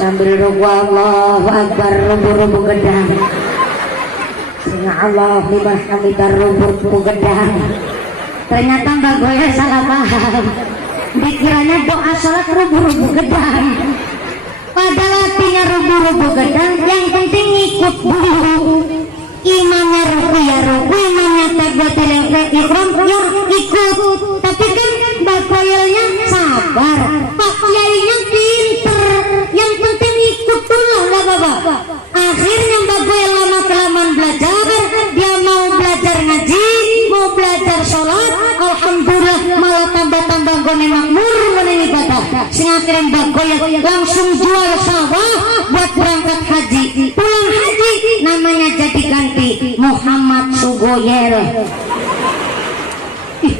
Sambil rubuh Allahu Akbar, rubuh-rubuh gedang. Sina Allah liman hamidar, rubuh-rubuh gedang. Ternyata Mbak Goyel salah paham. Dikiranya doa salat rubuh-rubuh gedang. Padahal artinya rubuh-rubuh gedang, yang penting ikut dulu. Imamnya ruku ya ruku, imamnya takbiratul ihram ya ikut. Tapi kan Mbak Goyelnya sabar, Pak Kiainya pinter. Yang penting ikut dulu lah Bapak. Akhirnya Mbak Goyel lama-kelamaan belajar, dia mau belajar ngaji, mau belajar sholat. Alhamdulillah malah tambah-tambah gone makmur gone ibadah. Sing akhirnya Mbak Goyel langsung jual sawah buat berangkat haji. Pulang haji namanya jadi ganti Muhammad Sugoyel.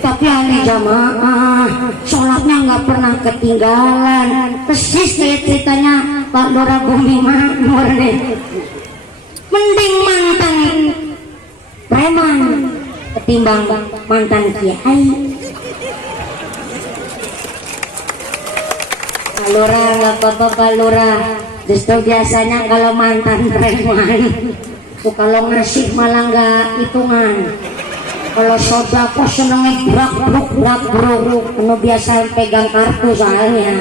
Tapi ahli jamaah sholatnya nggak pernah ketinggalan. Persis kayak ceritanya Pak Lora Bumi Makmur nih. Mending mantan preman ketimbang mantan kiai. Pak Lora nggak apa-apa Pak Lora. Justru biasanya kalau mantan preman tuh kalau ngasih malah nggak hitungan. Kalau sodako senengnya brak-bruk, penuh biasa pegang kartu soalnya.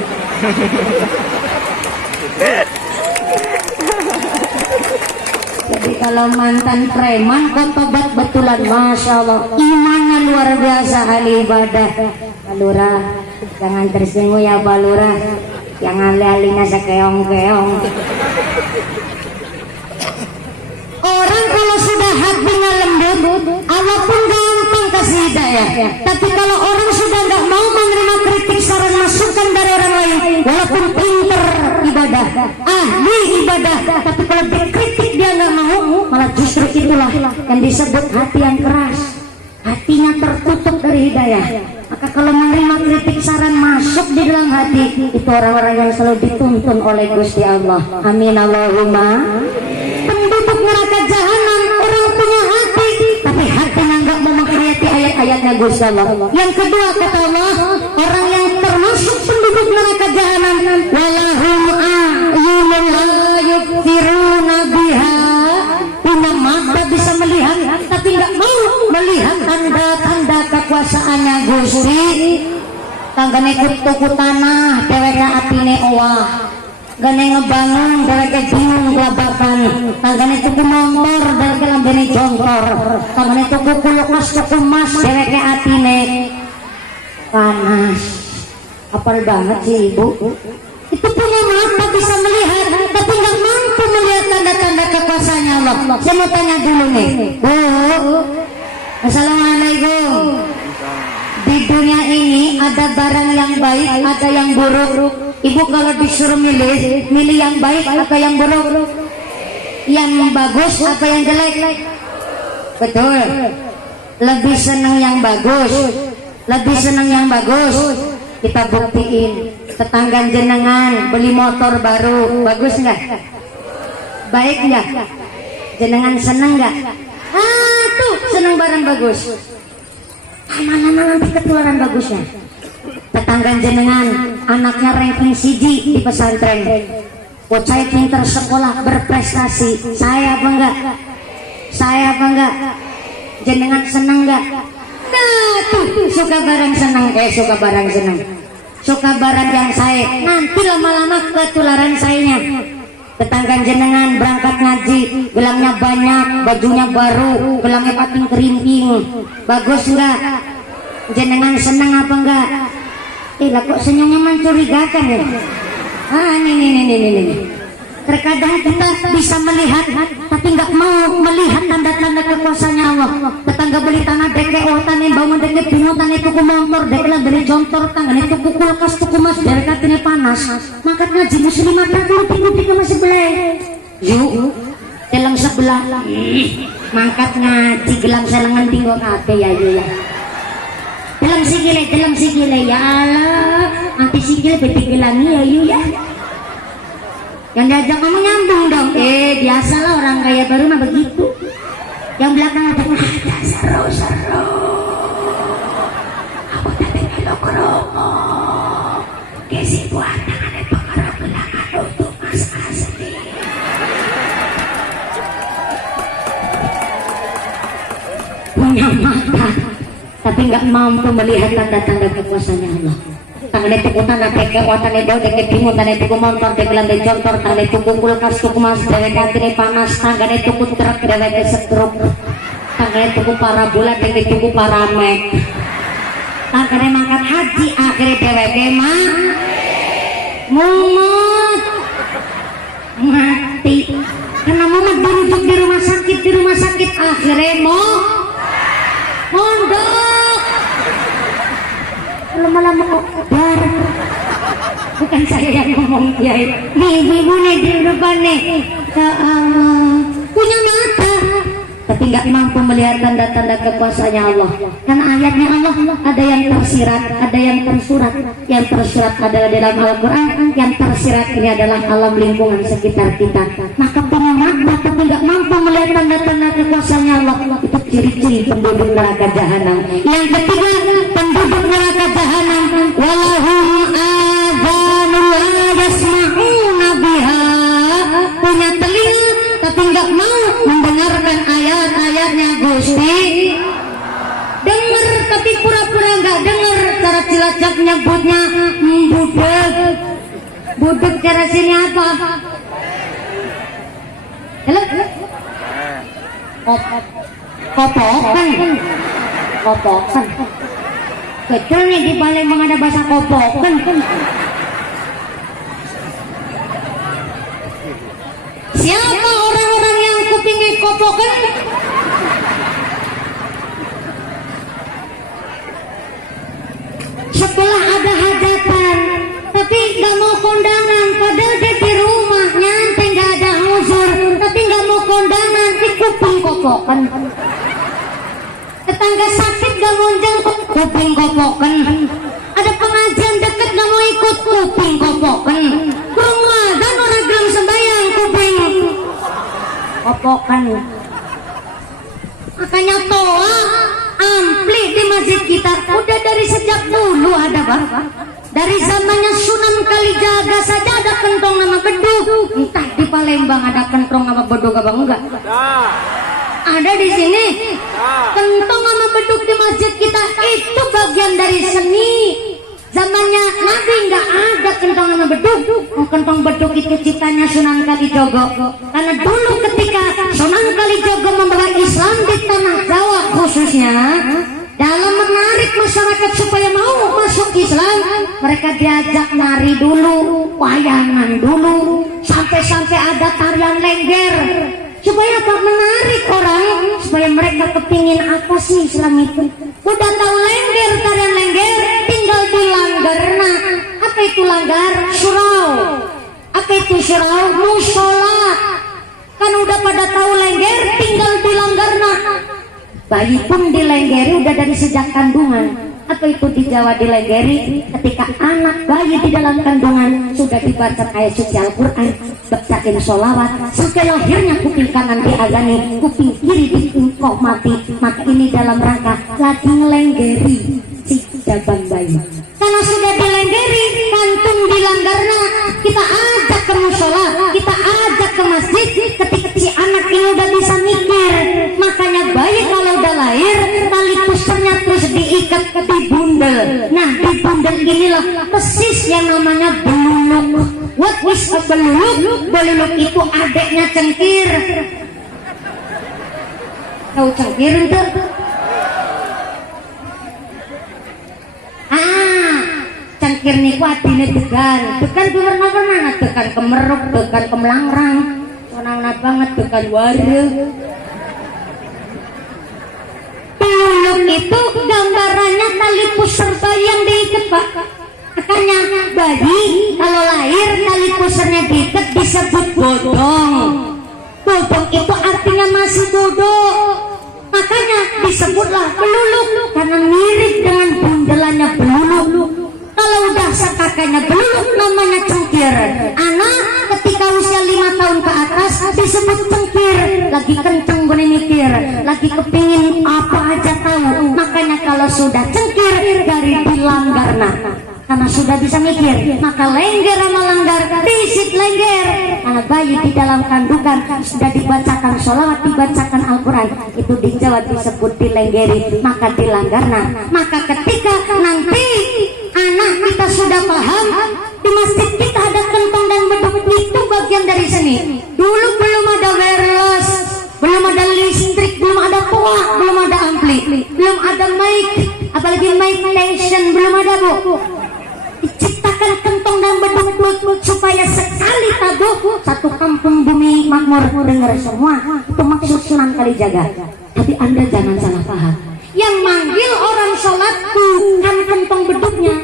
Jadi kalau mantan preman kok tobat betulan, Masya Allah, imannya luar biasa, ahli ibadah. Pak Lurah, jangan tersinggung ya Pak Lurah, yang ahli-ahlinya sekeong-keong. Orang kalau sudah hatinya lembut, Allah pun gampang kasih hidayah. Tapi kalau orang sudah nggak mau menerima kritik, saran, masukan dari orang lain, walaupun pinter ibadah, ahli ibadah, tapi kalau dikritik dia nggak mau, malah justru itulah yang disebut hati yang keras, hatinya tertutup dari hidayah. Maka kalau menerima kritik, saran, masuk di dalam hati, itu orang-orang yang selalu dituntun oleh Gusti Allah. Amin Allahumma. Penduduk neraka jahanam orang punya hati, tapi hatinya nggak mau menghayati ayat-ayatnya Gusti Allah. Yang kedua kata Allah, orang yang termasuk penduduk neraka jahanam, walahum a'yunun la yubsiruna biha, punya mata bisa melihat tapi nggak mau melihat tanda-tanda kekuasaannya Gusti. Tanggane tuku tanah dheweke atine owah. gane ngebangun dari bingung kelabakan, tanggane tuku motor dari kelambene jontor, tanggane tuku kulkas tuku mas dari atine panas. Apal banget sih ibu. Itu punya mata bisa melihat, tapi nggak mampu melihat tanda-tanda kekuasaannya Allah. Saya mau tanya dulu nih, Bu. Assalamualaikum. Di dunia ini ada barang yang baik, ada yang buruk. Ibu kalau disuruh milih yang baik atau yang buruk? Yang bagus atau yang jelek? Betul. Lebih senang yang bagus. Lebih senang yang bagus. Kita buktiin. Tetangga jenengan beli motor baru, bagus nggak? Baik nggak? Jenengan seneng nggak? Tuh seneng barang bagus. Mana nanti ketularan bagusnya. Tetangga jenengan anaknya ranking CG di pesantren, bocah pinter sekolah berprestasi, saya apa enggak? Saya apa enggak? Jenengan seneng nggak? Nah tuh suka barang seneng, suka barang seneng. Suka barang yang saya, nanti lama-lama ketularan sayanya. Tetangga jenengan berangkat ngaji, gelangnya banyak, bajunya baru, gelangnya pating kerimping, bagus enggak? Jenengan senang apa enggak? Lah kok senyumnya mencurigakan ya? Nih. Terkadang kita bisa melihat, tapi nggak mau melihat tanda-tanda kekuasaannya Allah. Tetangga beli tanah deke, tane bangun deke, bingung tane tuku motor, deke lah beli jontor, tangannya tuku kulkas, tuku mas, dari katanya panas. Maka ngaji muslimat dulu tiga masih belai. Yuk, dalam sebelah, mangkat ngaji gelang selengan tinggal kate ya. Dalam sikile ya Allah, nanti sikile beti gelangi ya ya. Yang diajak kamu nyambung dong. Biasalah orang kaya baru mah begitu. Yang belakang ada seru. Aku tadi melok romo. Kesi buat tangan pengarah belakang untuk mas asli. Punya mata, tapi nggak mampu melihat tanda-tanda kekuasaannya Allah. Tangannya tuku tanah teke, tangannya jauh teke bingung, tangannya tuku motor, teke lantai jontor, tangannya tuku kulkas, tuku mas, dewek katanya panas, tangannya tuku truk, dewek setruk, tangannya tuku parabola, teke tuku paramek, tangannya mangkat haji, akhirnya dewek mumet mati, karena mumet dirujuk di rumah sakit, akhirnya mondok. Lama-lama kok kebar. Bukan saya yang ngomong Kiai. Nih ibu nih di depan nih. Ya Allah, punya mata tapi nggak mampu melihat tanda-tanda kekuasaannya Allah. Karena ayatnya Allah ada yang tersirat, ada yang tersurat. Yang tersurat adalah dalam Al-Quran, yang tersirat ini adalah alam lingkungan sekitar kita. Maka punya mata tapi nggak mampu melihat tanda-tanda kekuasaannya Allah. Itu ciri-ciri penduduk neraka jahanam. Yang ketiga, penduduk neraka jahanam walahum adhanun la yasma'una biha, punya telinga tapi nggak mau mendengarkan ayat-ayatnya Gusti. Dengar tapi pura-pura nggak dengar. Cara Cilacap nyebutnya budek cara sini apa? Halo? Kopokan. Betul nih, di Palembang ada bahasa kopokan. Siapa orang-orang yang kupingnya kopokan? Setelah ada hajatan, tapi nggak mau kondangan, padahal dia di rumah nyantai nggak ada uzur, tapi nggak mau kondangan, di kuping kopokan. Tetangga sakit gak mau jenguk, kuping kopokan. Ada pengajian deket gak mau ikut, kuping kopokan. Ramadan orang belum sembahyang, kuping kopokan. Makanya toa ampli di masjid kita udah dari sejak dulu ada bang. Dari zamannya Sunan Kalijaga saja ada kentong nama beduk. Entah di Palembang ada kentong nama beduk apa enggak? Ada di sini. Kentong sama beduk di masjid kita itu bagian dari seni. zamannya Nabi nggak ada kentong sama beduk. Kentong beduk itu ciptanya Sunan Kalijogo. Karena dulu ketika Sunan Kalijogo membawa Islam di tanah Jawa khususnya, dalam menarik masyarakat supaya mau masuk Islam, mereka diajak nari dulu, wayangan dulu, sampai-sampai ada tarian lengger. Supaya apa? Menarik orang, supaya mereka kepingin apa sih Islam itu. Udah tahu lengger, tarian lengger, tinggal dilanggar. Nah, apa itu langgar? Surau. Apa itu surau? Musola. Kan udah pada tahu lengger, tinggal dilanggar. Nah, bayi pun dilenggeri udah dari sejak kandungan. Apa itu di Jawa dilenggeri? Ketika anak bayi di dalam kandungan sudah dibaca ayat suci Al-Quran, bacain sholawat, sampai lahirnya kuping kanan diagani, kuping kiri diinkohmati. Maka ini dalam rangka lagi ngelenggeri si jaban bayi. Karena sudah dilenggeri, kantung dilanggarna, kita ajak ke musola, kita ajak ke masjid. Ketika si anak ini udah bisa mikir, makanya bayi kalau udah lahir, tali pusarnya terus diikat di bundel. Nah, di bundel inilah persis yang namanya beluluk. What is a beluluk? Beluluk itu adeknya cengkir. Tahu cengkir itu? Cengkir niku adine tekan ku warna-warna, tekan kemeruk, tekan kemelangrang, warna banget, tekan warung. Beluluk itu gambarannya tali pusar bayi yang diikat, Pak. Makanya bayi kalau lahir tali pusarnya diikat disebut bodong. Bodong itu artinya masih duduk. Makanya disebutlah beluluk karena mirip dengan bundelannya beluluk. Kalau udah sekakanya beluluk namanya cengkir. Anak ketika usia 5 tahun ke atas disebut cengkir. Lagi kenceng boleh mikir, lagi kepingin apa aja tahu. Makanya kalau sudah cengkir dari dilanggar. Nah, karena sudah bisa mikir, maka lengger sama langgar disit lengger. Karena bayi di dalam kandungan sudah dibacakan sholawat, dibacakan Al-Quran, itu di Jawa disebut dilenggeri, maka dilanggar. Nah, maka ketika nanti anak kita sudah paham, di masjid kita ada kentong dan beduk, itu bagian dari seni. Dulu belum ada wireless, belum ada listrik, belum ada toa, belum ada ampli, belum ada mic, apalagi mic station belum ada, Bu. Diciptakan kentong dan beduk supaya sekali tabuh satu kampung bumi makmur dengar semua. Itu maksud Sunan Kalijaga. Tapi Anda jangan salah paham. Yang manggil orang sholat bukan kentong beduknya.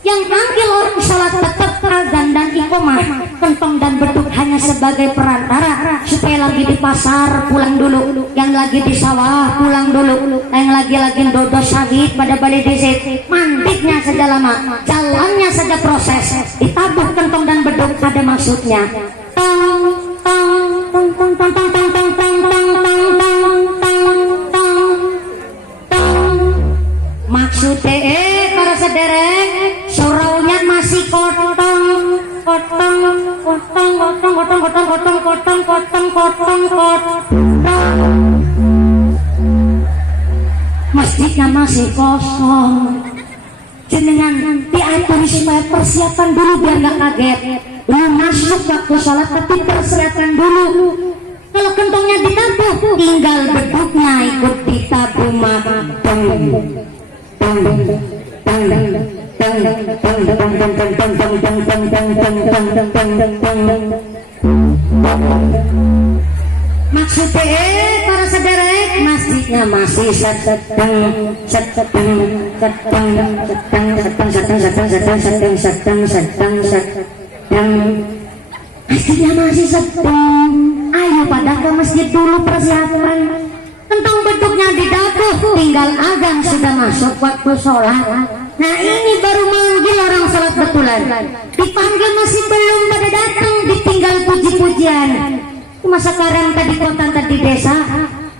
Yang manggil orang sholat tetap azan dan iqomah. Kentong dan beduk hanya sebagai perantara supaya lagi di pasar pulang dulu, yang lagi di sawah pulang dulu, yang lagi dodo sawit pada balik desit, mandinya saja lama, jalannya saja proses. Ditabuh kentong dan beduk ada maksudnya. Tong tong tong tong tong tong tong tong tong tong tong tong. Maksudnya para sederek, suraunya masih kotong. Masjidnya masih kosong. Jenengan diatur supaya persiapan dulu biar nggak kaget. Belum masuk waktu sholat tapi persiapan dulu. Kalau kentongnya ditabuh, tinggal beduknya ikut ditabuh maksudnya para sederek, masjidnya masih sedang masjidnya masih sedang. Ayo pada ke masjid dulu persiapan. Kentong beduknya didabuh, tinggal azan sudah masuk waktu sholat. Nah ini baru manggil orang sholat betulan. Dipanggil masih belum pada datang, ditinggal puji-pujian. Masa sekarang tadi kota tadi desa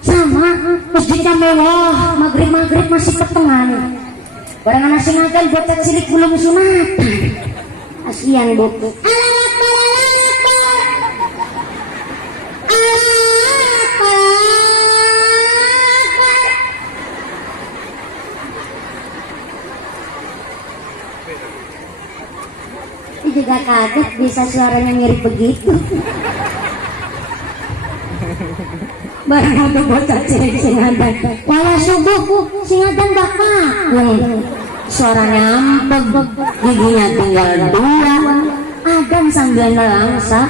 sama masjidnya mewah, maghrib masih ketengan. Barang anak singakan bocah cilik belum sunatan. Kasihan Bu. nggak kaget bisa suaranya mirip begitu. Barang apa bocah cilik sing adan. Wala subuh singadan bakal. Suaranya empeg, giginya tinggal 2. Adan sambil nelangsa.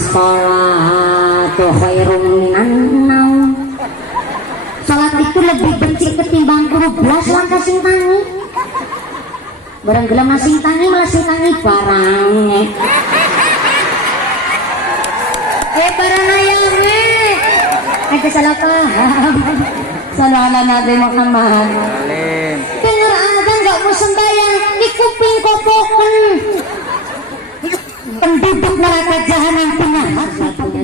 As-salatu khairum minan naum. Salat itu lebih benci ketimbang 12 langkah sing tangi. Barang gelam sing tangi malah sing tangi barang. Barang ayam Ada salah paham. Salah ala Nabi Muhammad. Salim. Dengar adan nggak mau sembahyang di kuping kopokan. Penduduk neraka jahanam punya hak.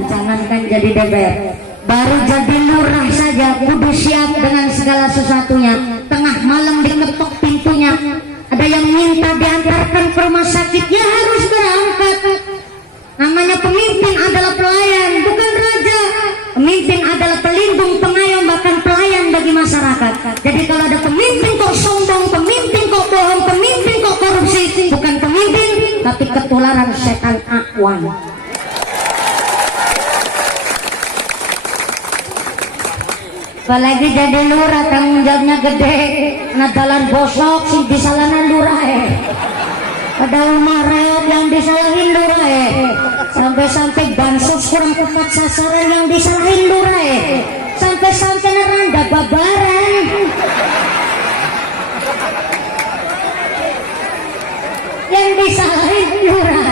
Jangankan jadi DPR, baru jadi lurah saja kudu siap dengan segala sesuatunya. Tengah malam diketok pintunya, ada yang minta diantarkan ke rumah sakit, ya harus berangkat. Namanya pemimpin adalah pelayan, bukan raja. Pemimpin adalah pelindung, pengayom, bahkan pelayan bagi masyarakat. Jadi kalau ada pemimpin kok sombong, pemimpin kok bohong, pemimpin kok korupsi, bukan pemimpin tapi ketularan setan akwan. Apalagi jadi lurah, tanggung jawabnya gede. Nadalan bosok sih disalahin lurah ada rumah rakyat yang disalahin lurah sampai-sampai bansos kurang tepat sasaran yang disalahin lurah sampai-sampai neranda babaran. Yang disalahin lurah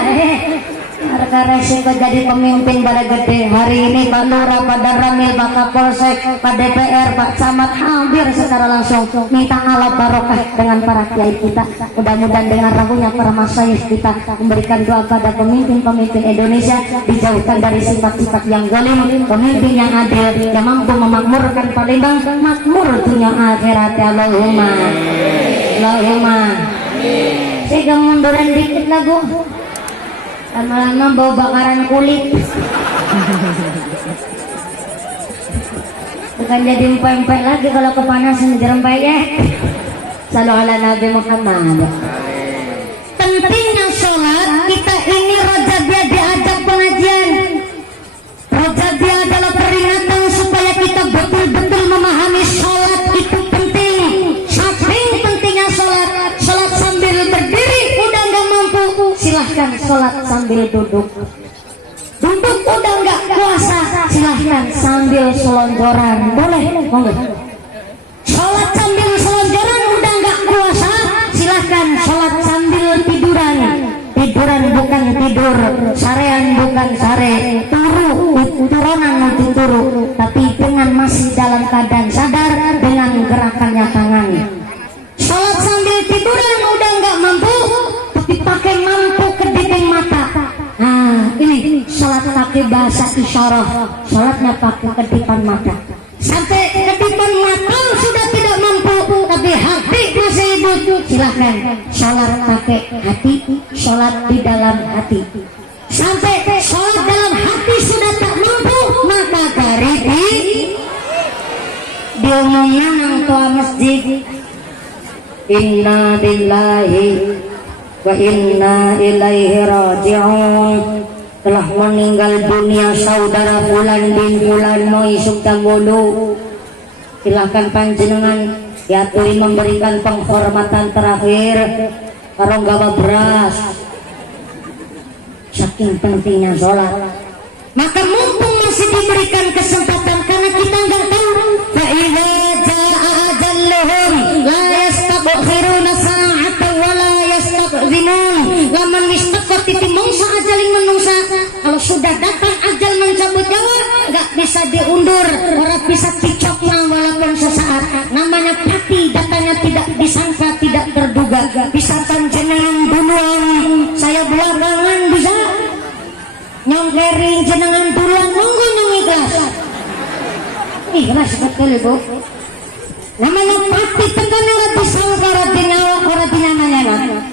Harga resiko jadi pemimpin pada gede. Hari ini Pak Lurah, Pak Daramil, Pak Kapolsek, Pak DPR, Pak Camat hampir secara langsung minta Allah barokah dengan para kiai kita. Mudah-mudahan dengan rahunya para masyayikh kita memberikan doa pada pemimpin-pemimpin Indonesia, dijauhkan dari sifat-sifat yang zalim, pemimpin yang adil, yang mampu memakmurkan Palembang, makmur dunia akhirat. Allahumma, Allahumma. Saya munduran dikit lagu. Lama-lama bau bakaran kulit. Bukan jadi empek-empek lagi kalau kepanasan jerempek ya. Sallu ala Nabi Muhammad. Pentingnya sholat kita ini Rajabiyah diajak pengajian. Rajabiyah adalah peringatan supaya kita betul-betul memahami sholat itu penting. Saking pentingnya sholat. Sholat sambil berdiri udah nggak mampu, silahkan sholat sambil duduk. Duduk udah nggak puasa, silahkan sambil selonjoran. Boleh, monggo. Sholat sambil selonjoran udah nggak puasa, silahkan sholat sambil tiduran. Tiduran bukan tidur, sarean bukan sare, turunan nanti turu, tapi dengan masih dalam keadaan sadar dengan gerakannya tangan. Sholat sambil tiduran udah nggak mampu, tapi pakai mampu kedipin mata. Nah ini sholat pakai bahasa isyarat, sholatnya pakai kedipan mata. Sampai kedipan mata sudah tidak mampu, tapi hati masih hidup, silahkan sholat pakai hati, sholat di dalam hati. Sampai sholat dalam hati sudah tak mampu, maka gariti diumumnya nang tua masjid. Inna lillahi wa inna ilaihi raji'un. Telah meninggal dunia saudara Fulan bin Fulan Moisuk Tanggulu. Silahkan panjenengan diaturi memberikan penghormatan terakhir karo gawa beras. Saking pentingnya sholat, maka mumpung masih diberikan kesempatan, karena kita nggak tahu fa idza jaa ajalluhum la yastaghfiruna sa'atan wa la yastaqdimun. Lamun wis teko titik mangsa ajaling menungsa, kalau sudah datang ajal mencabut nyawa nggak bisa diundur, ora bisa dicokna walaupun sesaat. Namanya pati, datanya tidak disangka, tidak terduga. Bisa jenengan duluan, saya belakangan, bisa nyongkering jenengan duluan, monggo nyong ikhlas. Ikhlas betul Ibu. namanya pati tekan ora disangka ora dinyawa ora dinyamanya,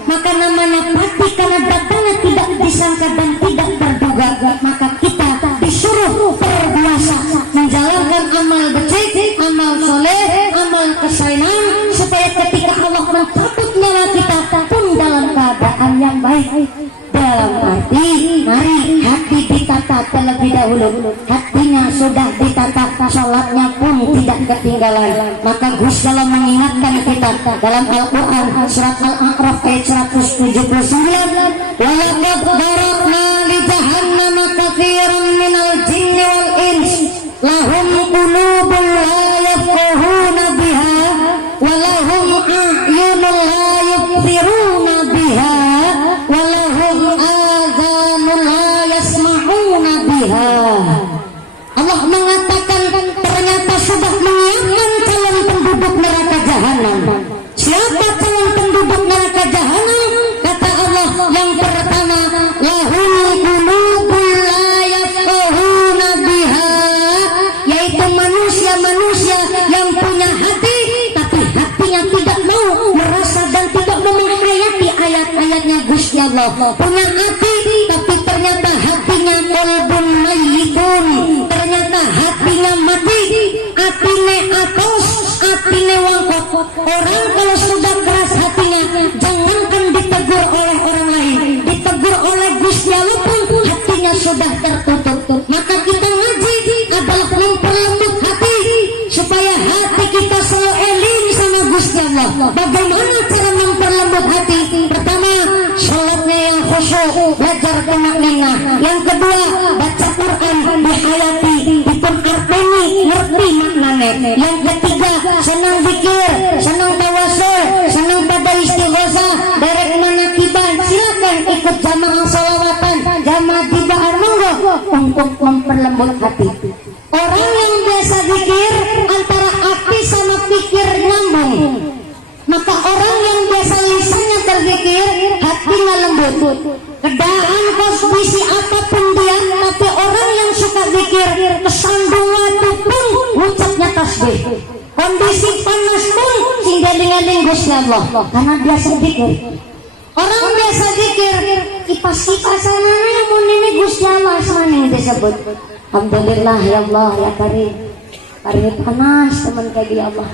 maka namanya pati karena datangnya tidak disangka dan tidak terduga, maka kita disuruh berpuasa menjalankan amal becik, amal soleh, amal kesayangan, supaya ketika Allah mencabut nyawa kita pun dalam keadaan yang baik. Dalam arti, mari hati ditata terlebih dahulu. Hatinya sudah ditata, sholatnya pun tidak ketinggalan. Maka Gus dalam mengingatkan kita dalam Al-Quran surat Al-A'raf ayat 179, walaqad darabna li jahannam katsiran minal jinni wal ins lahum qulubun la yafqahuna biha wa lahum a'yunun la yubsiruna biha wa lahum adhanun la yasma'una biha. Allah mengatakan ternyata sudah menyiapkan calon penduduk neraka jahanam. Siapa calon penduduk neraka jahanam? Kata Allah, yang pertama, lahum qulubun la yafqahuna biha, yaitu manusia-manusia yang punya hati tapi hatinya tidak mau merasa dan tidak mau menghayati ayat-ayatnya Gusti Allah. Punya hati tapi ternyata hatinya qalbun mayyitun, ternyata hatinya mati, atine atos, atine wangkot. Orang kalau sudah keras hatinya, jangankan ditegur oleh orang lain, ditegur oleh Gusti Allah pun hatinya sudah tertutup. Maka kita ngaji adalah memperlembut hati supaya hati kita selalu eling sama Gusti Allah. Bagaimana cara memperlembut hati? Pertama, sholatnya yang khusyuk, belajar tumakninah. Yang kedua, baca Quran dihayati, dipun arteni, ngerti maknanya. Yang ketiga, senang zikir, senang tawasul, senang pada istighosah, derek manakiban. Silakan ikut jamaah salawatan, jamaah dibaan, monggo untuk memperlembut hati. Orang yang biasa zikir antara hati sama pikir nyambung. Maka orang yang biasa lisannya berzikir, hatinya lembut. Kedaan kos bisi apapun dia, tapi orang yang suka zikir, kesandung waktu pun ucapnya tasbih. Kondisi panas pun singgaling-galing Gusti Allah, karena biasa zikir. Orang biasa zikir, kipas-kipasan yang mun ini Gusti Allah asmane disebut. Alhamdulillah ya Allah ya Karim. Karim panas teman kayak dia Allah.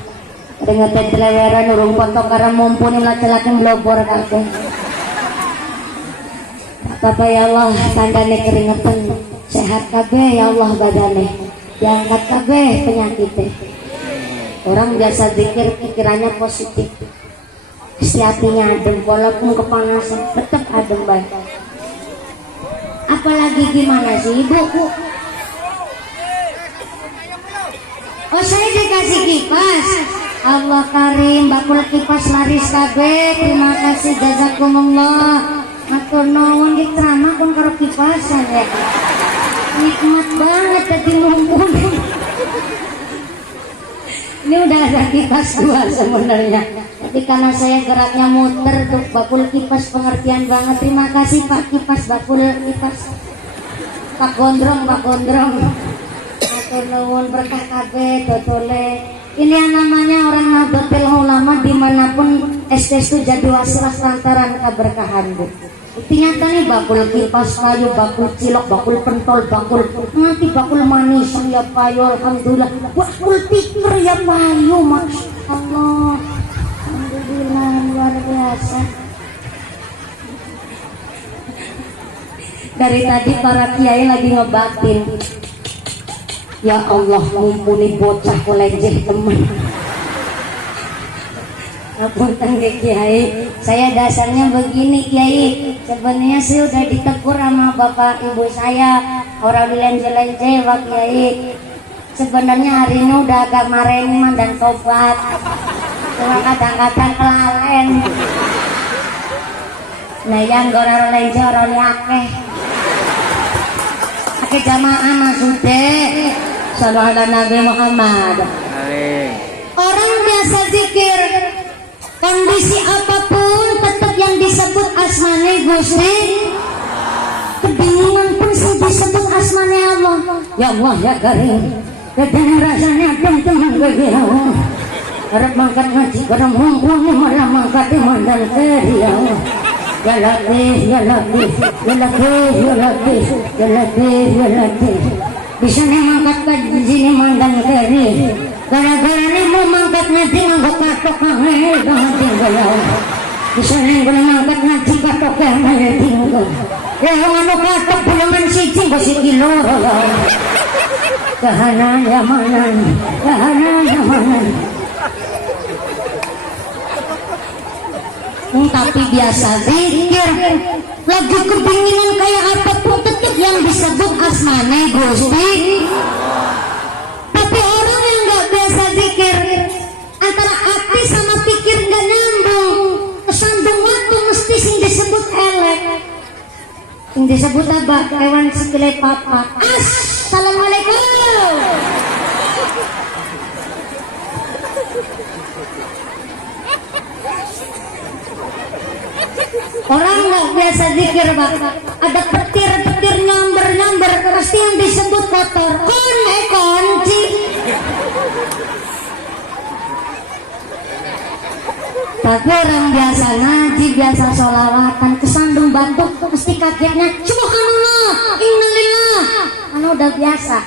Dengan teleweran urung foto karena mumpuni laki-laki blobor kabeh. Kata ya Allah tandane keringetan, sehat kabeh ya Allah badane. Diangkat kabeh penyakitnya. Orang biasa zikir pikirannya positif. Si hatinya adem walaupun kepanasan tetap adem baik. Apalagi gimana sih Ibu? Oh saya dikasih kipas. Allah Karim, bakul kipas laris kabeh. Terima kasih jazakumullah. Matur nuwun diterama pun karo kipasan ya. Nikmat banget tadi mumpuni. Ini udah ada kipas dua sebenarnya. Tapi karena saya geraknya muter tuh bakul kipas pengertian banget. Terima kasih Pak Kipas, bakul kipas. Pak Gondrong, Pak Gondrong. Matur nuwun berkah kabeh dodole. Ini yang namanya orang Nahdlatul Ulama dimanapun ST jadi wasilah lantaran keberkahan Bu. Buktinya nih bakul kipas kayu, bakul cilok, bakul pentol, bakul nanti bakul manis ya payu, alhamdulillah. Bakul tikar ya payu, masya Allah. Alhamdulillah luar biasa. Dari tadi para kiai lagi ngebatin. Ya Allah mumpuni bocah kolenjeh teman. Ampun tangge Kiai, saya dasarnya begini Kiai. Sebenarnya sih udah ditegur sama bapak ibu saya, orang lenje-lenje Pak Kiai. Sebenarnya hari ini udah agak marah dan tobat. Cuma kadang-kadang kelalen. Nah yang orang lenje orang akeh. Akeh jamaah maksudnya. Sallallahu alaihi Nabi Muhammad. Orang biasa zikir, kondisi apapun tetap yang disebut asmane Gusti. Kebingungan pun disebut asmane Allah. Ya Allah ya Karim. Kadang rasanya teman-teman begitu. harap mangkat ngaji karena mumpuni malah mangkat di mandan keri ya Allah. Ya lagi bisa nih mangkat ke sini mandan keri gara-gara nih mau mangkat ngaji nganggo katok angel banget tinggal ya Allah. Bisa nih gue mangkat ngaji katok angel tinggal ya ngano katok bulangan siji kok siki loro ya Allah. Kahanan yamanan tapi biasa zikir lagi kepinginan kayak apapun tetap yang disebut asmane Gusti. Tapi orang yang nggak biasa zikir antara hati sama pikir nggak nyambung, kesandung waktu mesti sing disebut elek, sing disebut apa hewan sikile papa. Assalamualaikum. Orang nggak biasa zikir Pak, ada petir-petir nyamber pasti yang disebut kotor. Kunci. Tapi orang biasa ngaji, biasa sholawatan, kesandung batuk, mesti kagetnya subhanallah, innalillah. Karena udah biasa,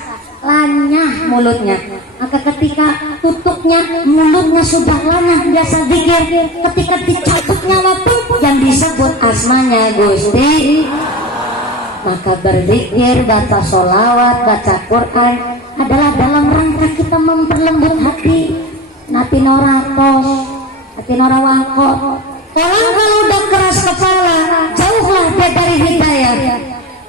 lanyah mulutnya. Maka ketika tutupnya mulutnya sudah lanyah biasa zikir, ketika dicabutnya waktu yang disebut asmanya Gusti, maka berzikir, baca sholawat, baca Quran adalah dalam rangka kita memperlembut hati. Hati noratos, hati norawangkot. Orang kalau udah keras kepala, jauhlah dia dari hidayah.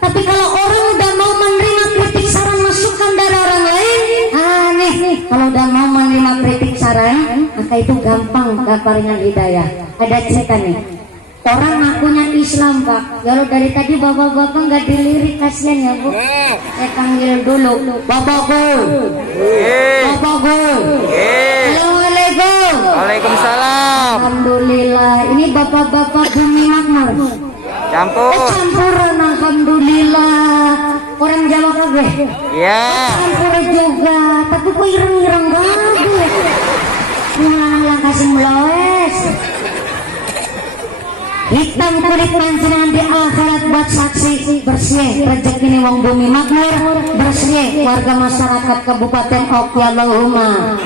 Tapi kalau orang udah mau menerima kritik saran masukan dari orang lain, aneh. Kalau udah mau menerima kritik saran, maka itu gampang gampangnya hidayah. Ada cerita nih. Orang ngakunya Islam Pak. Ya lo dari tadi bapak-bapak nggak dilirik, kasihan ya Bu. Saya panggil dulu Bapakku. Bapakku. Assalamualaikum. Waalaikumsalam. Alhamdulillah. Ini bapak-bapak Bumi Makmur. Campur. Campuran alhamdulillah. Orang Jawa kabeh. Iya. Campur juga. Tapi kok ireng-ireng kabeh. Nang kasih meloes. Hitam kulit panjenengan di akhirat buat saksi bersih rezeki ini wong Bumi Makmur, bersih warga masyarakat Kabupaten Oki Allahumma.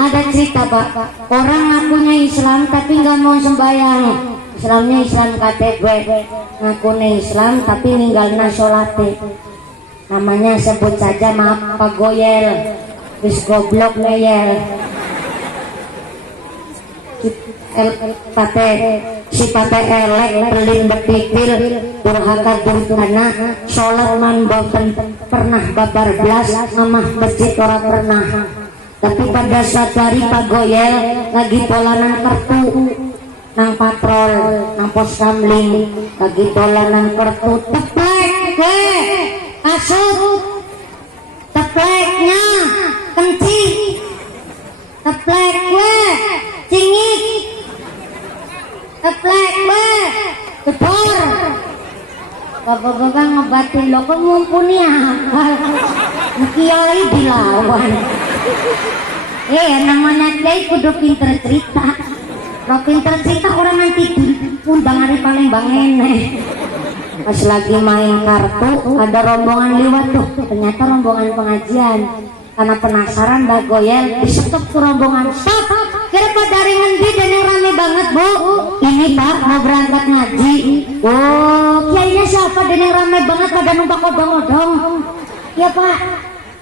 Ada cerita Pak, orang ngakunya Islam tapi nggak mau sembahyang. Islamnya Islam KTP, ngakunya Islam tapi ninggalna sholate. Namanya sebut saja maaf Pak Goyel, wis goblok ngeyel. Sifate elek pelin betikil durhaka durhana sholat man boten pernah babar blas namah masjid ora pernah. Tapi pada suatu hari Pak Goyel lagi polanan kartu nang patrol nang pos kamling lagi polanan kartu teplek asut tepleknya kencing teplek cingit teplek gedor bapak-bapak ngebatin lo kok mumpuni apa kiai dilawan namanya kiai kudu pinter cerita. Kalau pinter cerita orang nanti diundang hari paling bangene. Pas lagi main kartu ada rombongan lewat tuh, ternyata rombongan pengajian. Karena penasaran Mbak Goyel disetop ke rombongan. Stop, kira Pak dari ngendi dan yang rame banget Bu? Ini Pak mau berangkat ngaji. Oh kiainya siapa dan yang rame banget pada numpak odong-odong? Ya Pak,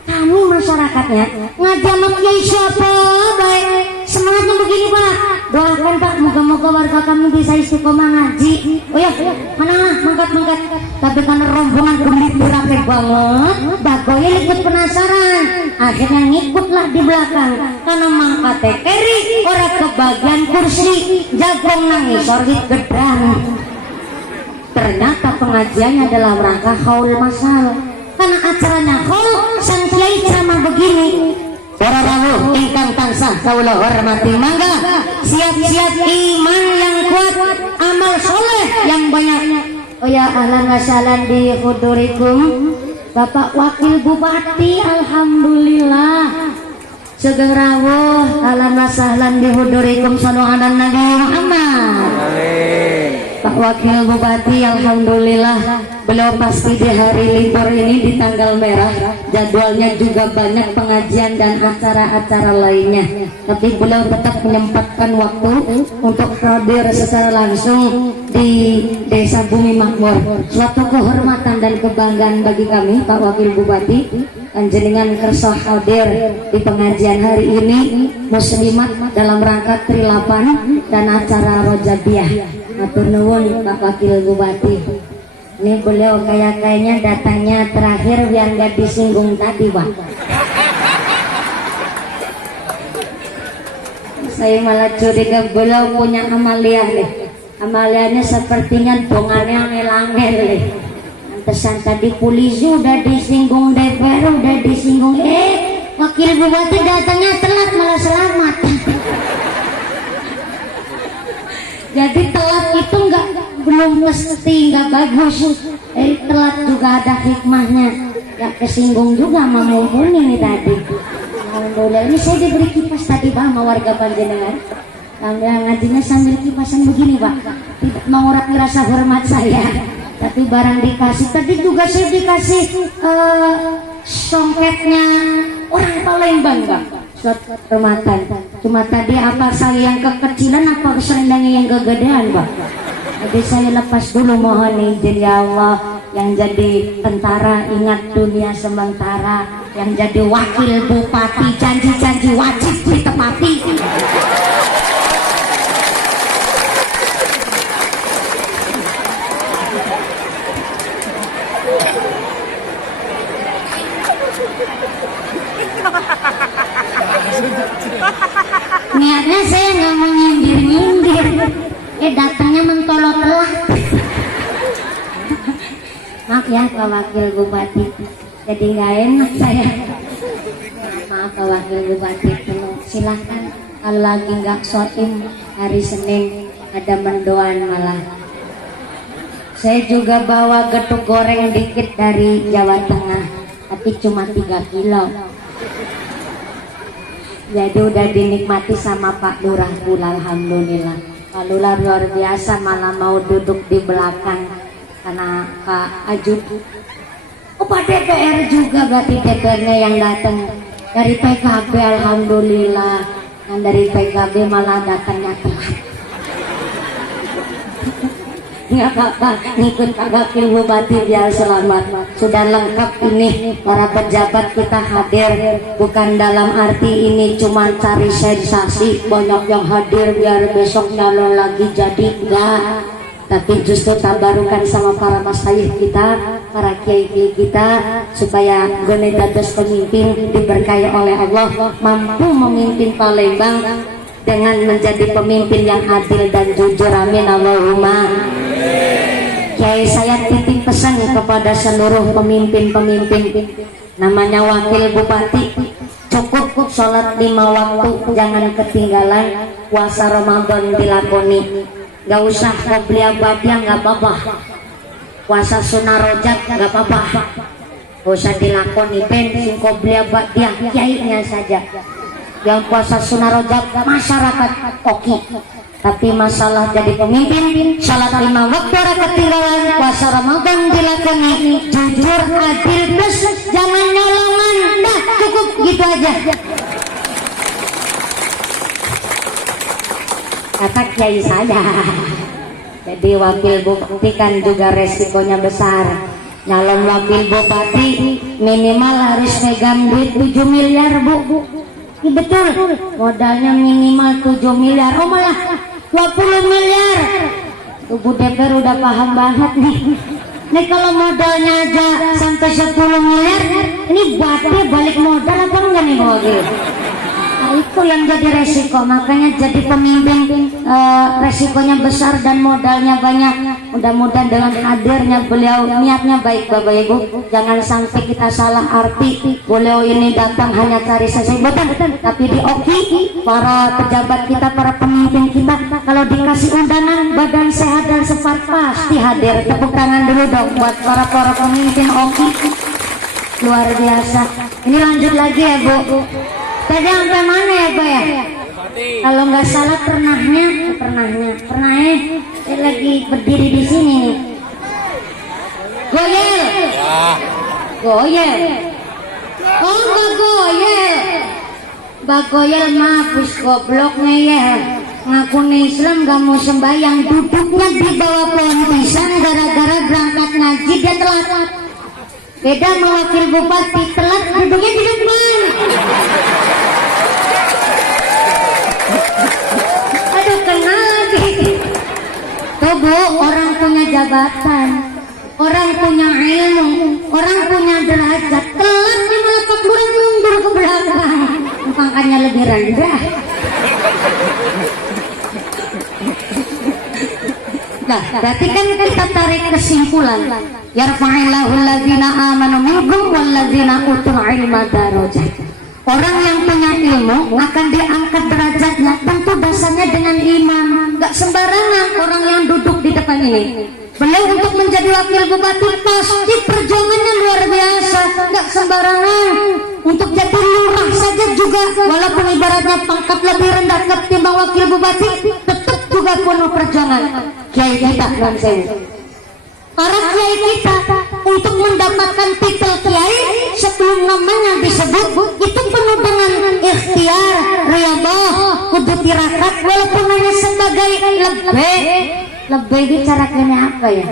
kami masyarakatnya ngaji sama kiai siapa baik. Semangatnya begini Pak, doakan Pak moga-moga warga kami bisa istiqomah ngaji. Oh ya, mana mangkat. Tapi karena rombongan kulit rame banget, Mbak Goyel ikut penasaran. Akhirnya ngikutlah di belakang. Karena mangkate keri orang kebagian kursi, jagung nangis sorhit gedang. Ternyata pengajiannya dalam rangka haul masal. Karena acaranya haul, sang kiai ceramah begini. Para rawuh ingkang tansah kawula hormati, mangga siap-siap iman yang kuat, amal soleh yang banyak. Oh ya ahlan wa sahlan di hudurikum Bapak Wakil Bupati, alhamdulillah Sugeng rawuh, ahlan wa sahlan bihudurikum sallallahu ala nabi Muhammad. Pak Wakil Bupati, alhamdulillah beliau pasti di hari libur ini di tanggal merah, jadwalnya juga banyak pengajian dan acara-acara lainnya, tapi beliau tetap menyempatkan waktu untuk hadir secara langsung di Desa Bumi Makmur. Suatu kehormatan dan kebanggaan bagi kami Pak Wakil Bupati, panjenengan kersa hadir di pengajian hari ini muslimat dalam rangka Trilapan dan acara Rojabiyah. Matur nuwun Pak Wakil Bupati. Ini beliau kayaknya datangnya terakhir biar nggak disinggung tadi, Pak. Saya malah curiga beliau punya amalia nih. Amalianya sepertinya dongannya angel-angel nih. Pantesan tadi polisi udah disinggung, DPR udah disinggung, Wakil Bupati datangnya telat malah selamat. Jadi telat itu belum mesti nggak bagus. Telat juga ada hikmahnya. Gak kesinggung juga sama mumpuni nih tadi. Alhamdulillah. Ini saya diberi kipas tadi Pak sama warga panjenengan. Sambil ngajinya sambil kipasan begini Pak. Tidak mengurangi rasa hormat saya. Tapi barang dikasih. Tadi juga saya dikasih songketnya orang Palembang Pak. Suatu kehormatan. Cuma tadi apa saya yang kekecilan apa selendangnya yang kegedean Pak. Jadi saya lepas dulu, mohon izin ya Allah. Yang jadi tentara ingat dunia sementara, yang jadi wakil bupati janji-janji wajib ditepati. Niatnya saya nggak mau nyindir-nyindir, datangnya mentolok telah. Maaf ya Pak Wakil Bupati, jadi nggak enak saya. Maaf Pak Wakil Bupati, silahkan kalau lagi nggak shotim hari Senin ada mendoan malah. Saya juga bawa getuk goreng dikit dari Jawa Tengah, tapi cuma 3 kilo. Jadi udah dinikmati sama Pak Lurah pula, alhamdulillah. Pak Lurah luar biasa, malah mau duduk di belakang karena Pak Ajud. Oh Pak DPR juga, berarti DPR-nya yang datang dari PKB, alhamdulillah. Dan dari PKB malah datangnya telat. Nggak apa-apa, ngikut Pak Wakil Bupati biar selamat. Sudah lengkap ini para pejabat kita hadir, bukan dalam arti ini cuma cari sensasi, banyak yang hadir biar besok nyalon lagi jadi, enggak. Tapi justru tabarukan sama para masyayikh kita, para kiai kita, supaya gone dados pemimpin diberkahi oleh Allah, mampu memimpin Palembang dengan menjadi pemimpin yang adil dan jujur, amin Allahumma. Kiai saya titip pesan kepada seluruh pemimpin-pemimpin, namanya Wakil Bupati, cukup sholat 5 waktu, jangan ketinggalan. Puasa Ramadan dilakoni, gak usah qobliyah ba'diyah, gak apa-apa. Puasa sunnah rojab gak apa-apa, gak usah dilakoni. Sing qobliyah ba'diyah kiainya saja. Yang puasa sunnah rojab masyarakat oke. Tapi masalah jadi pemimpin, salat 5 waktu ora ketinggalan, puasa Ramadan dilakoni, jujur, adil, plus jangan nyolongan. Dah cukup gitu aja. Kata kiai saya. Jadi wakil bupati kan juga resikonya besar. Nyalon wakil bupati minimal harus megang duit 7 miliar Bu. Ini betul, modalnya minimal 7 miliar, oh malah 20 miliar. Bu DPR udah paham banget nih. Nih kalau modalnya aja sampai 10 miliar, ini buatnya balik modal apa enggak nih Bu? Nah, itu yang jadi resiko, makanya jadi pemimpin resikonya besar dan modalnya banyak. Mudah-mudahan dengan hadirnya beliau, niatnya baik Bapak Ibu, jangan sampai kita salah arti. Beliau ini datang hanya cari sesebutan, tapi dioki para pejabat kita, para pemimpin kita, kalau dikasih undangan badan sehat dan sempat pasti hadir. Tepuk tangan dulu dong buat para pemimpin oki, luar biasa. Ini lanjut lagi ya Bu. Tadi sampai mana ya Pak ya? Kalau nggak salah pernahnya lagi berdiri di sini nih. Goyel. Goyel. Oh Mbak Goyel. Mbak Goyel maafus goblok ngeyel. Ngaku Islam gak mau sembahyang, duduknya di bawah pohon pisang gara-gara berangkat ngaji dia telat. Beda sama wakil bupati, telat duduknya di depan. Aduh kenal lagi. Tuh Bu, orang punya jabatan, orang punya ilmu, orang punya derajat, telatnya malah Pak Lurah mundur ke belakang, makanya lebih rendah. Nah, berarti kan kita tarik kesimpulan, yarfa'illahu alladzina amanu minkum walladzina utul ilma darajat. Orang yang punya ilmu akan diangkat derajatnya, tentu dasarnya dengan iman. Gak sembarangan orang yang duduk di depan ini. Beliau untuk menjadi wakil bupati pasti perjuangannya luar biasa, gak sembarangan. Untuk jadi lurah saja juga, walaupun ibaratnya pangkat lebih rendah ketimbang wakil bupati, tetap juga penuh perjuangan. Kiai kita kan saya. Para kiai kita untuk mendapatkan titel kiai sebelum namanya disebut itu penuh dengan ikhtiar, riyadhah, kudu tirakat, walaupun hanya sebagai lebih bicara kene apa ya?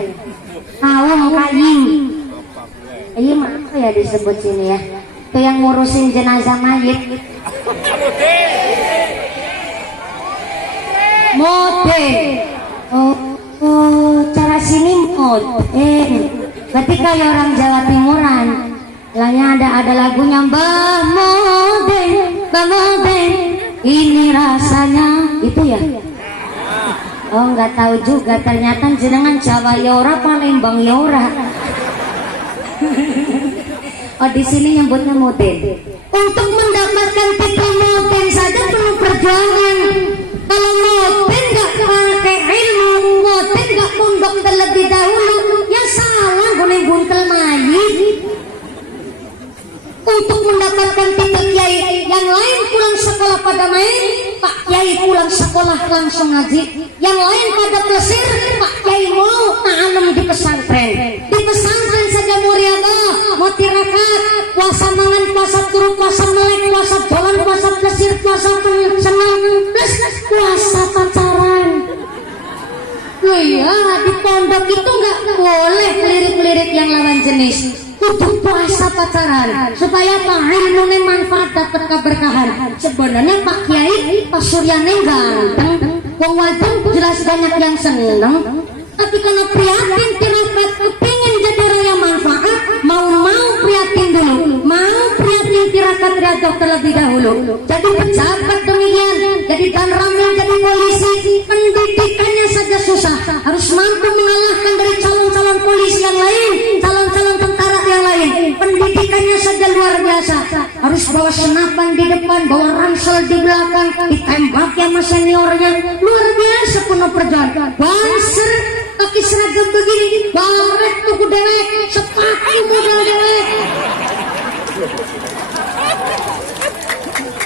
Awam kayim. Kayim apa ya disebut sini ya? Itu yang ngurusin jenazah mayit. Mode. Oh, cara sini mode. Berarti kayak orang Jawa Timuran. Lanya ada lagunya Mbah Mode, ini rasanya itu ya. Oh nggak tahu juga, ternyata jenengan Jawa Yora Palembang Yora. Oh di sini nyebutnya mode. Untuk mendapatkan titel mode saja perlu perjuangan. Kalau mode nggak pakai ilmu, mode nggak pondok terlebih dahulu, ya salah boleh buntel mayit. Untuk mendapatkan titel kiai, yang lain pulang sekolah pada main, Pak Kiai pulang sekolah langsung ngaji. Yang lain pada plesir, Pak Kiai mau tanam di pesantren. Di pesantren saja mau riyadhah, mau tirakat, puasa mangan, puasa turu, puasa melek, puasa jalan, puasa plesir, puasa senang, plus puasa pacaran. Loh ya, di pondok itu nggak boleh lirik-lirik yang lawan jenis. Kudu puasa pacaran supaya Pak ilmunya manfaat dapat keberkahan. Sebenarnya Pak Kiai Pak Suryane ganteng, wong wadon jelas banyak yang seneng, tapi karena prihatin tirakat kepingin jadi raya manfaat, mau prihatin dulu, mau prihatin tirakat riyadhah terlebih dahulu. Jadi pejabat demikian, jadi danramil, jadi polisi, pendidikannya saja susah, harus mampu mengalahkan dari calon-calon polisi yang lain, calon-calon tentara yang lain. Pendidikannya saja luar biasa, harus bawa senapan di depan, bawa ransel di belakang, ditembak sama seniornya, luar biasa penuh perjuangan. Banser pakai seragam begini, baret tuku dewek, sepatu model dewek.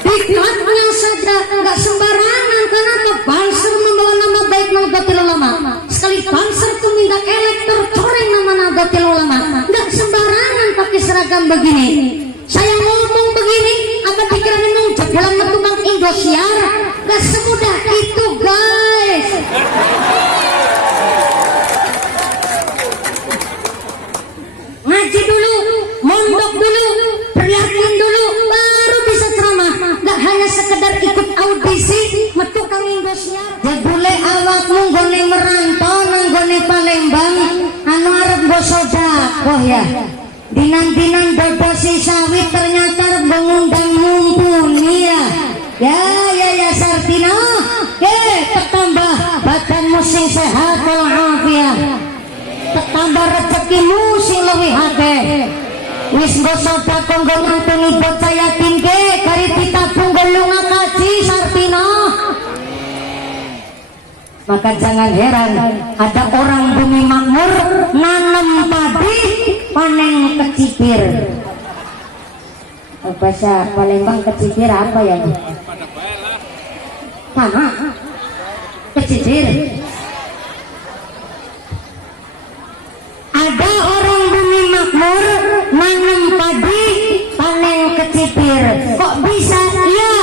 Diklatnya saja nggak sembarangan, karena apa? Banser membawa nama baik Nahdlatul Ulama. Sekali Banser tuh minta elektor coreng nama Nahdlatul Ulama. Nggak sembarangan pakai seragam begini. Saya ngomong begini, apa pikiran mau jebolan metu Bang Indosiar? Nggak semudah itu guys. Ngaji dulu, mondok dulu, prihatin dulu, baru bisa ceramah. Gak hanya sekedar ikut audisi metu Kang Indosiar. Jebule awakmu nggone merantau nang nggone Palembang, anu arep go sedekah ya. Dinan-dinan dodosi sawit ternyata mengundang mumpuni ya. Ya Sartino, tetambah badanmu sing sehat walafiat. Tambah rezekimu sing luwih akeh. Wis nggo sedekah nggo ngantuni bocah yatim ge kari ditabung lunga kaji Sartino. Maka jangan heran ada orang bumi makmur nanam padi panen kecipir. Bahasa Palembang kecipir apa ya? Mana? Kecipir. Ada orang bumi makmur nanam padi panen kecipir. Kok bisa? Iya,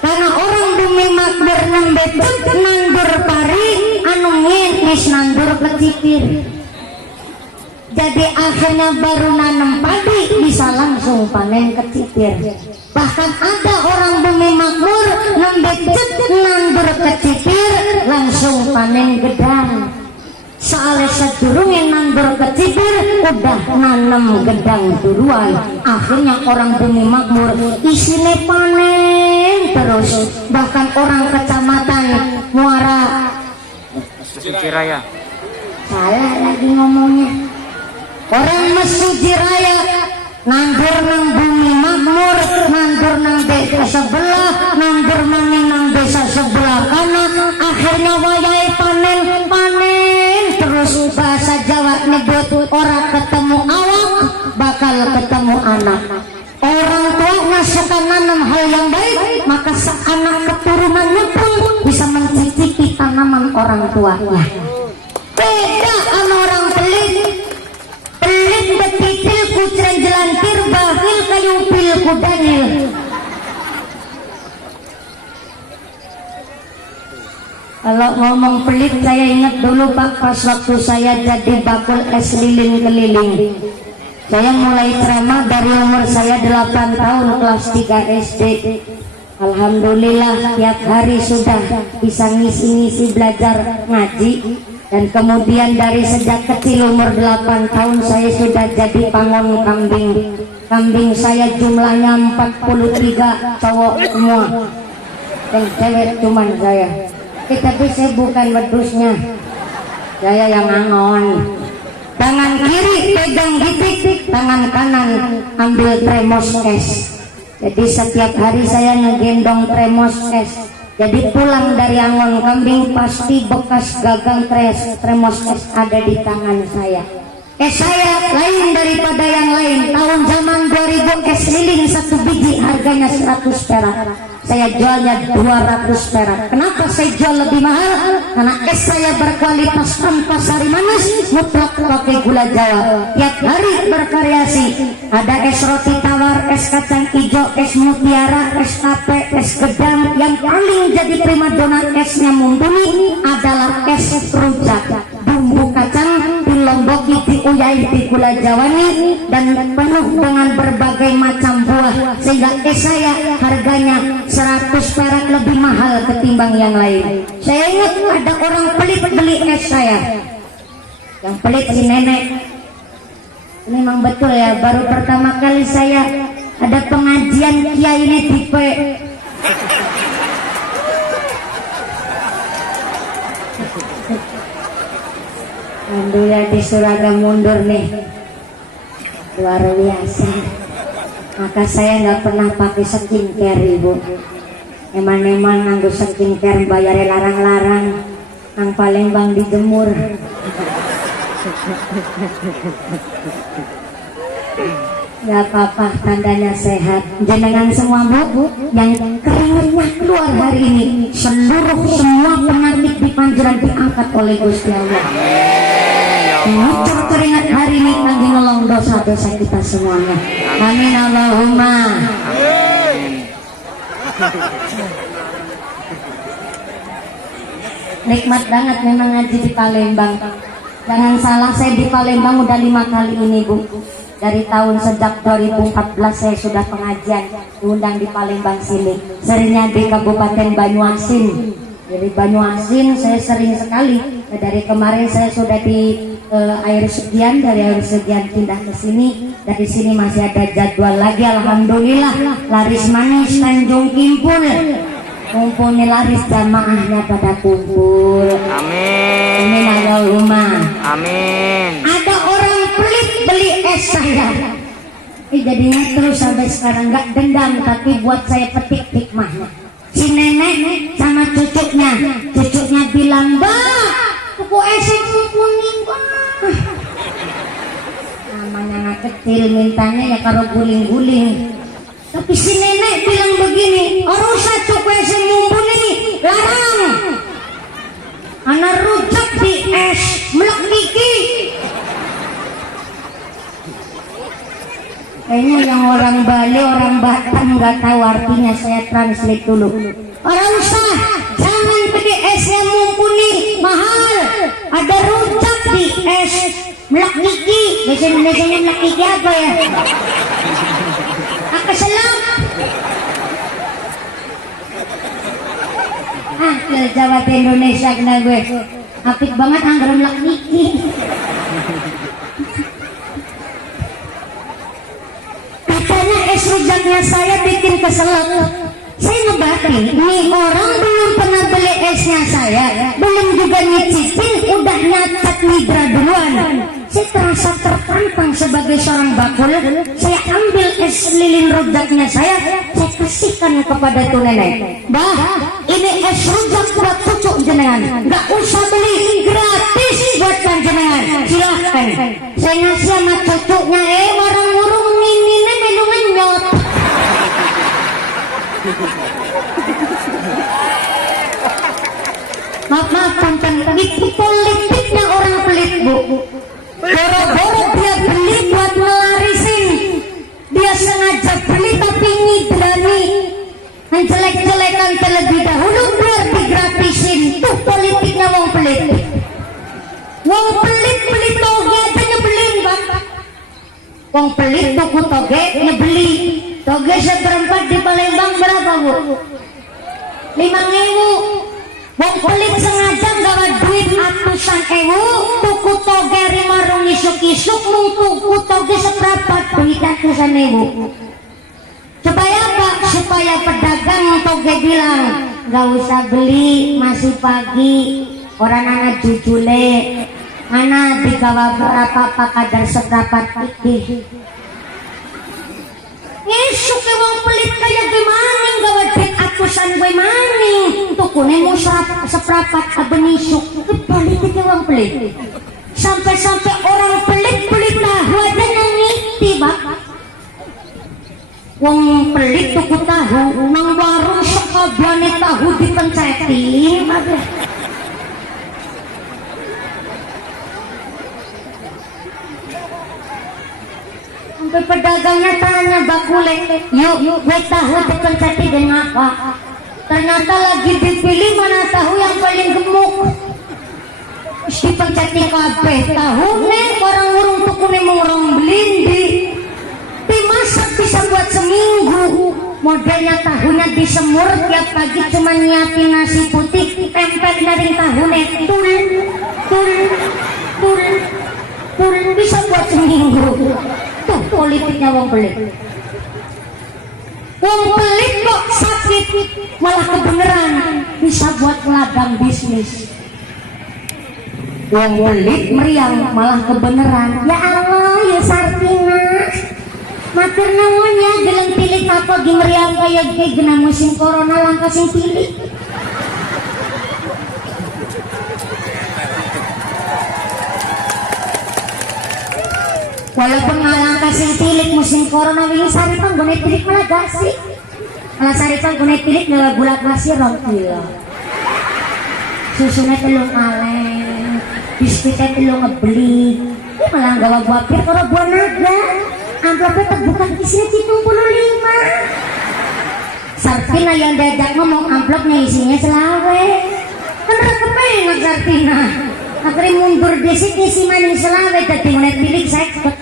karena orang bumi makmur nembetut nandur pari anu ngenis nandur kecipir. Jadi akhirnya baru nanam padi bisa langsung panen kecipir. Bahkan ada orang bumi makmur nembetut nandur kecipir langsung panen gedang. Soalnya sedurungnya nandur kecipir udah nanam gedang duluan. Akhirnya orang bumi makmur isinya panen terus. Bahkan orang kecamatan Muara Suciraya. salah lagi ngomongnya. Orang Mesujiraya nandur nang bumi makmur, nandur nang desa sebelah, nandur maning nang desa sebelah kanan. Akhirnya wayai panen terus. Bahasa Jawa nyebut orang ketemu awak bakal ketemu anak. Orang tua suka nanam hal yang baik, maka anak keturunannya pun bisa mencicipi tanaman orang tuanya. Beda sama orang pelit. Pelit bekitil kucren jelantir bahil kayu pil kudanil. Kalau ngomong pelit saya ingat dulu Pak, pas waktu saya jadi bakul es lilin keliling. Saya mulai ceramah dari umur saya 8 tahun kelas 3 SD. Alhamdulillah tiap hari sudah bisa ngisi-ngisi belajar ngaji. Dan kemudian dari sejak kecil umur 8 tahun saya sudah jadi pangon kambing. Kambing saya jumlahnya 43 cowok semua. Yang cewek cuman saya. Tapi saya bukan wedusnya. Saya yang angon. Tangan kiri pegang gitik, tangan kanan ambil tremos es. Jadi setiap hari saya ngegendong tremos es. Jadi pulang dari angon kambing pasti bekas gagang tremos es ada di tangan saya. Es saya lain daripada yang lain. Tahun zaman 2000 es lilin 1 biji harganya 100 perak. Saya jualnya 200 perak. Kenapa saya jual lebih mahal? Karena es saya berkualitas tanpa sari manis, mutlak pakai gula Jawa. Tiap hari bervariasi. Ada es roti tawar, es kacang hijau, es mutiara, es tape, es gedang. Yang paling jadi primadona esnya mumpuni adalah es rujak. Bumbu kacang dilomboki, diuyai di gula Jawani dan penuh dengan berbagai macam buah, sehingga es saya harganya 100 perak lebih mahal ketimbang yang lain. Saya ingat ada orang pelit beli es saya. Yang pelit si nenek. Ini memang betul ya, baru pertama kali saya ada pengajian kiai ini tipe. Alhamdulillah disuruh agak mundur nih, luar biasa. Maka saya nggak pernah pakai skincare ibu. Emang nganggo skincare bayarnya larang-larang, nang Palembang dijemur. Gak apa-apa, tandanya sehat. Jenengan semua bu, yang keringatnya keluar hari ini, semua penyakit di panjuran diangkat oleh Gusti Allah. Ngucur keringat hari ini kangge ngelong dosa-dosa kita semuanya. Amin Allahumma. Nikmat banget memang ngaji di Palembang. Jangan salah, saya di Palembang udah 5 kali ini bu. Dari tahun sejak 2014 saya sudah pengajian diundang di Palembang sini. Seringnya di Kabupaten Banyuasin. Dari Banyuasin saya sering sekali. Dari kemarin saya sudah di Air Segian, dari Air Segian pindah ke sini. Dari sini masih ada jadwal lagi. Alhamdulillah laris manis Tanjung Kimpul. Mumpuni laris jamaahnya pada kumpul. Amin. Amin Allahumma. Amin. Ada orang pelit beli es saya. Jadinya terus sampai sekarang nggak dendam, tapi buat saya petik hikmahnya. Si nenek sama cucunya bilang, "Mbak, tuku es kuning, Mbak." Namanya anak kecil mintanya ya karo guling-guling. Tapi si nenek bilang begini, orang satu kuasa mumpuni, larang. Anak rujak di es, melek gigi. Kayaknya yang orang Bali, orang Batam nggak tahu artinya, saya translate dulu. Orang usah, jangan beli es yang mumpuni, mahal. Ada rujak di es, melek gigi. Bahasa Indonesianya melek gigi apa ya? Keselam. Jawa Indonesia kena gue. Apik banget anggaran melek gigi. Katanya es rujaknya saya bikin keselak. Saya ngebati, nih orang belum pernah beli esnya saya, belum juga nyicipin, udah nyacat nidra duluan. Saya terasa tertantang sebagai seorang bakul. Saya ambil es lilin rujaknya saya kasihkan kepada tuh nenek. Bah, ini es rujak buat cucu jenengan, nggak usah beli, gratis buat jenengan. Silahkan. Saya ngasih sama cucunya, warung-warung ini minumnya nyot. Maaf, konten itu politiknya orang pelit, Bu. Boro-boro dia beli buat ngelarisin. Dia sengaja beli tapi ngidrani, menjelek-jelekan terlebih dahulu biar digratisin. Tuh politiknya wong pelit. Wong pelit beli toge aja nyebelin, Bang. Wong pelit tuku toge nyebeli. Toge seperempat di Palembang berapa, Bu? 5.000. Wong pelit sengaja gawa duit atusan ewu, tuku toge rimarung isuk-isuk, mung tuku toge seperempat duit atusan ewu. Supaya apa? Supaya pedagang toge bilang, gak usah beli, masih pagi, orang anak jujule, anak digawa berapa kadar seperempat iki. Ngesuk ke wong pelit kayak gimana gawa duit atusan gue maning tukune mau seprapat abenisuk politik wong pelit sampai orang pelit tahu aja nangiti bak wong pelit tuku tahu nang warung sekabiane tahu dipencetin sampai pedagangnya tanya bakule, yuk gue tahu dipenceti dengan apa. Ternyata lagi dipilih mana tahu yang paling gemuk. Dipenceti kabeh tahu nih orang urung tukune mengurung belindi. Dimasak bisa buat seminggu. Modelnya tahunya disemur tiap pagi cuma nyiapin nasi putih tempel dari tahunya tul bisa buat seminggu. Tuh politiknya wong pelit. Wong pelit kok sakit malah kebeneran bisa buat ladang bisnis. Wong pelit meriang malah kebeneran. Ya Allah ya Sartina. Matur nuwun ya gelem pilih apa gi meriang kayak gena musim corona langka sing pilih. Walaupun ngalang kasih tilik musim corona ini saripan gue tilik malah gasih. Malah saripan gue tilik nggak gula kasih 2 kilo. Susunya telung kaleng, biskuitnya telung ngebeli. Ini malah gawa guapir kalau buah naga. Amplopnya terbuka isinya 75. Sartina yang diajak ngomong amplopnya isinya selawe. Kan kepengen Sartina. Akhirnya mundur di sini si maning selawe tadi mulai pilih sekot.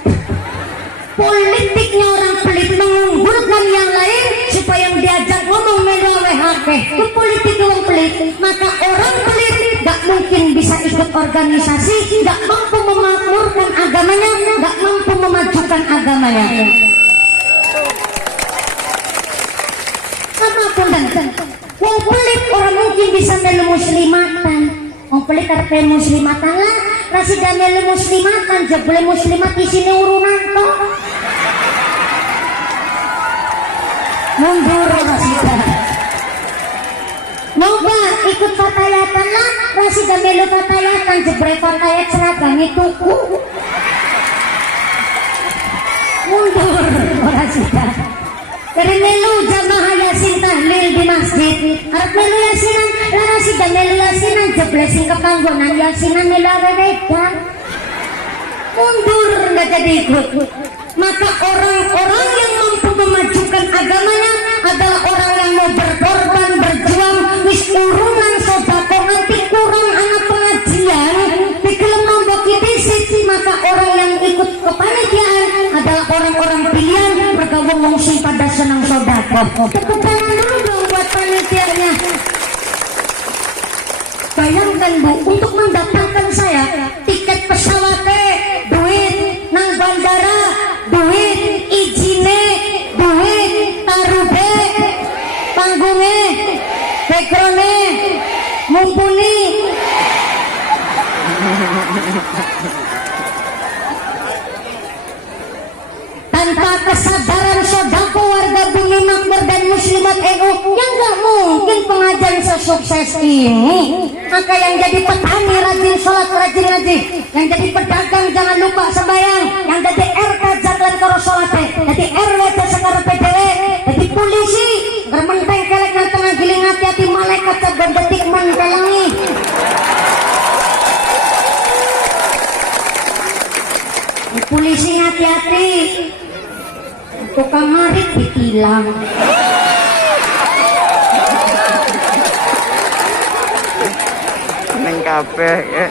Politiknya orang pelit mengunggulkan yang lain supaya yang diajak ngomong melawe hake. Itu politik orang pelit. Maka orang pelit gak mungkin bisa ikut organisasi, gak mampu memakmurkan agamanya, gak mampu memajukan agamanya. Apapun dan wong pelit orang mungkin bisa melu muslimatan. Wong pelit karpe muslimatan lah, rasi damel muslimatan, jebule muslimat di sini urunan kok. Mundur rasi dah. Moga ikut fatayatan lah, rasi damel fatayatan, jebule fatayat seragam tuku. Mundur rasi dah. dari melu jamaah yasin tahlil di masjid arep melu yasinan lara sida melu yasinan jeblesing ke panggonan yasinan melu awedan mundur nggak jadi ikut. Maka orang-orang yang mampu memajukan agamanya adalah orang yang mau berkorban, berjuang, wis urunan sodako nanti kurang anak pengajian di kelem nombok disit. Maka orang yang ikut kepanitiaan adalah orang-orang pilihan bergabung sing pada senang sodako. Tepuk tangan dulu dong buat panitianya. Bayangkan Bu, untuk mendapatkan saya tiket pesawat duit nang bandara duit izine duit tarube panggungnya backgroundnya mumpuni tanpa kesadaran sodako warga bumi makmur dan muslimat NU yang gak mungkin pengajian sesukses ini. Maka yang jadi petani rajin sholat rajin ngaji, yang jadi pedagang jangan lupa sembahyang, yang jadi RT jatlan karo sholat, jadi RW sekarang PDW, jadi polisi bermenteng kelek nang tengah giling hati-hati malaikat saban detik mendalangi. Polisi hati-hati, tukang marit ditilang. Neng kabeh ya.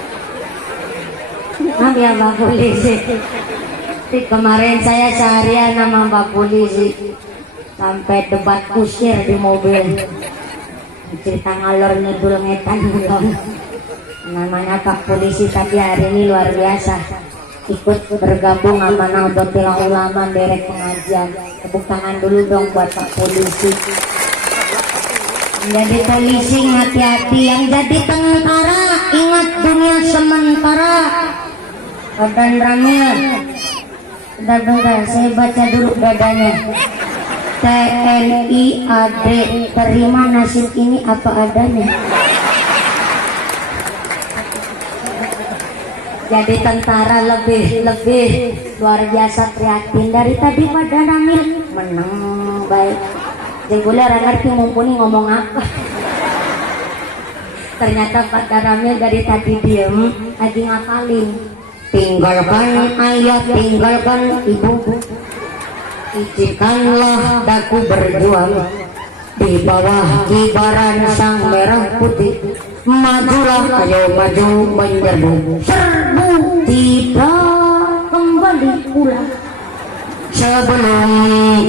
Ya Mbak Polisi. Kemarin saya seharian sama Mbak Polisi sampai debat kusir di mobil. Cerita ngalor ngidul ngetan belum. Namanya Pak Polisi tadi hari ini luar biasa. Ikut bergabung sama Nahdlatul Ulama derek pengajian. Tepuk tangan dulu dong buat Pak Polisi. Yang jadi polisi hati-hati, yang jadi tentara ingat dunia sementara. Badan Ramil, bentar saya baca dulu dadanya. TNI AD terima nasib ini apa adanya. Jadi tentara lebih luar biasa prihatin dari tadi Badan Ramil menang baik. Jadi boleh orang ngerti mumpuni ngomong apa. Ternyata Pak Daramil dari tadi diem lagi ngapalin. Tinggalkan ayah, tinggalkan ibu, izinkanlah daku berjuang di bawah kibaran sang merah putih. Majulah, ayo maju menyerbu, serbu tidak kembali pulang. Sebelum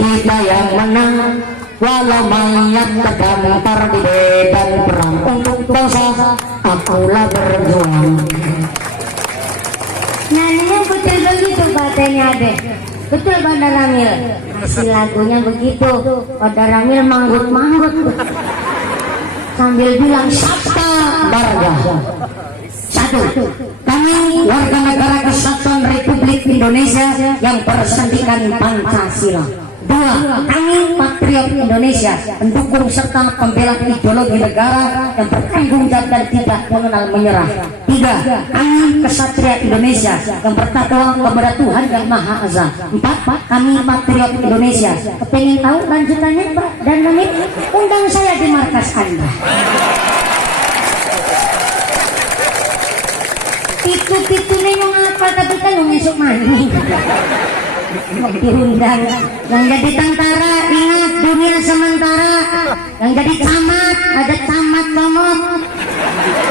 kita yang menang, walau mayat terdampar di medan perang, untuk bangsa akulah berjuang. Nyanyinya betul begitu batenya deh. Betul Bandar Ramil. Masih lagunya begitu. Bandar Ramil manggut-manggut sambil bilang sabta barga. Satu, kami warga negara Kesatuan Republik Indonesia yang bersendikan Pancasila. Dua, kami patriot Indonesia, pendukung serta pembela ideologi negara yang bertanggung jawab dan tidak mengenal menyerah. Tiga, kami kesatria Indonesia yang bertakwa kepada Tuhan yang Maha Esa. Empat, kami patriot Indonesia. Kepengen tahu lanjutannya Pak dan Lamit? Undang saya di markas Anda. Titu-titunya yang apa tapi kan yang esok mani. Diundang. Yang jadi tentara ingat dunia sementara. Yang jadi camat ada camat comot.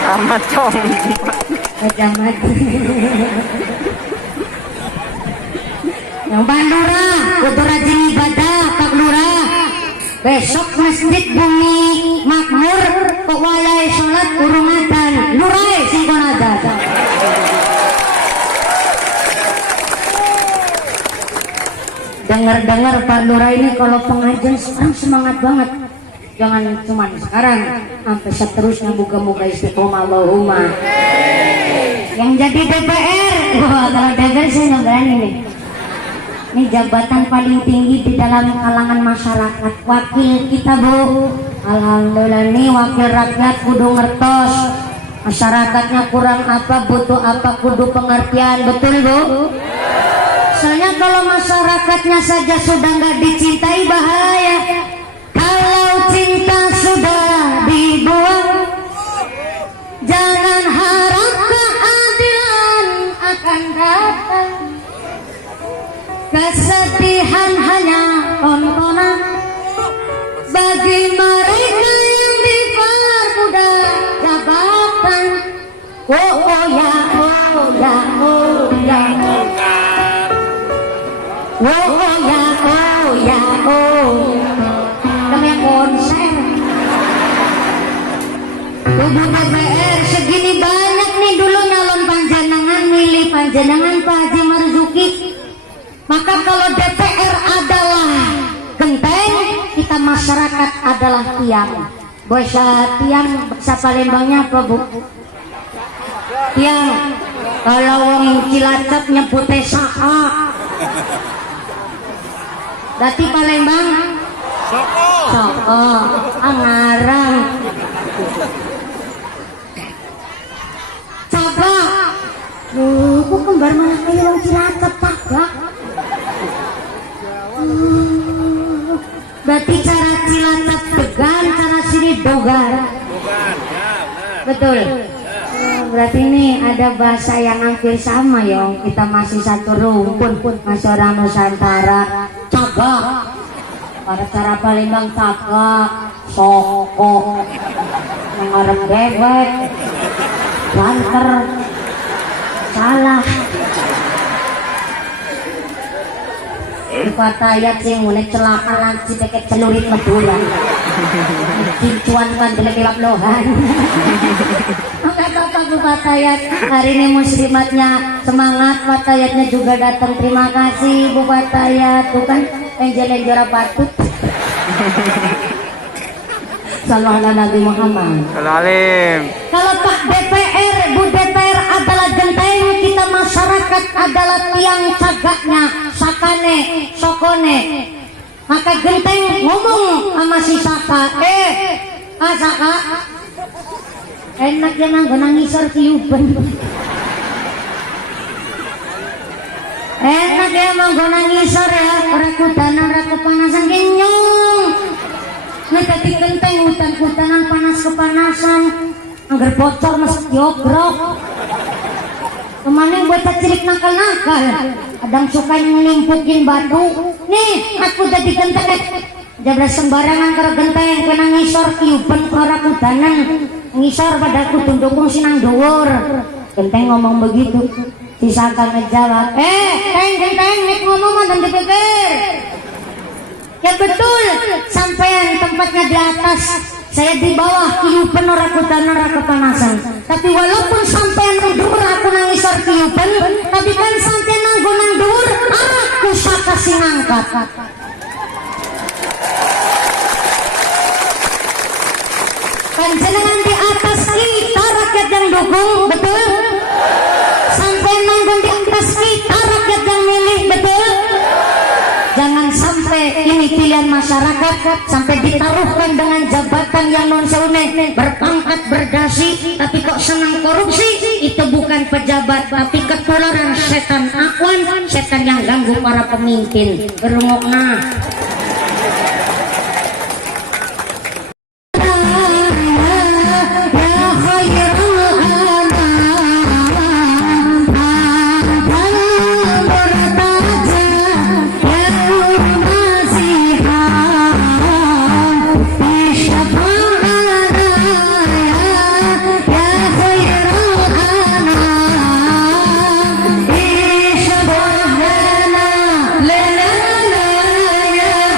Camat comot. Camat. Yang Bandura kudu rajin ibadah Pak Lurah. Besok masjid bumi makmur kok wayai sholat urung adzan. Lurai singkon adzan. Dengar-dengar Pak Lurah ini kalau pengajian sekarang semangat banget. Jangan cuma sekarang, sampai seterusnya moga-moga istiqomah Allahumma. Yang jadi DPR, wah kalau DPR saya nggak berani nih. Ini jabatan paling tinggi di dalam kalangan masyarakat. Wakil kita Bu, alhamdulillah nih wakil rakyat kudu ngertos. Masyarakatnya kurang apa, butuh apa, kudu pengertian, betul Bu? Soalnya kalau masyarakatnya saja sudah nggak dicintai, mengenai bahaya kalau cinta sudah dibuang. Jangan harap keadilan akan datang. Kesedihan hanya tontonan bagi mereka yang dipermudah jabatan. Oh oh ya, oh ya, oh ya, oh oh ya, oh ya, oh. Kami yang konser. Tubuh DPR segini banyak nih dulu nyalon panjenengan, milih panjenengan Pak Haji Marzuki. Maka kalau DPR adalah genteng, kita masyarakat adalah tiang. Bahasa tiang, bahasa Palembangnya apa Bu? Tiang. Kalau wong Cilacap nyebutnya saa. Berarti Palembang? Soko. Ngarang. Coba. Kok kembar mana kayak wong Cilacap Pak? Berarti cara Cilacap Degan, cara sini Dogar. Betul. Berarti ini ada bahasa yang hampir sama ya. Kita masih satu rumpun, masih orang Nusantara. Cagak. Pada cara Palembang cagak, soko, mengarang dewek, banter, salah. Patayat sing mulai celaka lanci pakai celurit medulan. Cincuan kan jelek-jelek lohan. Enggak apa-apa Bu Patayat. Hari ini muslimatnya semangat, Patayatnya juga datang. Terima kasih Bu Patayat. Tuh kan angel juara patut. Sallallahu ala Nabi Muhammad. Salim. Kalau Pak DPR, Bu DPR adalah genteng, kita masyarakat adalah tiang cagaknya, sakane, sokone. Maka genteng ngomong sama si Saka, Saka, enak dia nangisar tiuban. Enak ya nangisar ya, orang kudanan, orang kepanasan, kenyong. Nah tadi genteng hutan-hutanan panas kepanasan, anggar bocor masuk jogrok. Kemana buat cilik nakal-nakal, kadang suka ngelimpukin batu. Nih aku jadi genteng, jabla sembarangan karo genteng, kena ngisor tiuban karo kudanan, ngisor pada aku tundukung sinang dhuwur. Genteng ngomong begitu, sisa akan ngejawab, genteng nek ngomong dan dipikir. Ya betul, sampean tempatnya di atas, saya di bawah, tiupan ora kudanan ora kepanasan. Tapi walaupun sampean dhuwur aku nangisor tiupan, tapi kan sampean nang dhuwur, aku saka sing ngangkat. Panjenengan di atas kita rakyat yang dukung, betul? Sampean nanggung di atas kita rakyat yang milih, betul? Jangan sampai ini pilihan masyarakat sampai ditaruhkan dengan jabatan yang non seune, berpangkat berdasi, tapi kok senang korupsi. Itu bukan pejabat, tapi ketularan setan akwan, setan yang ganggu para pemimpin. Berungokna. La la la la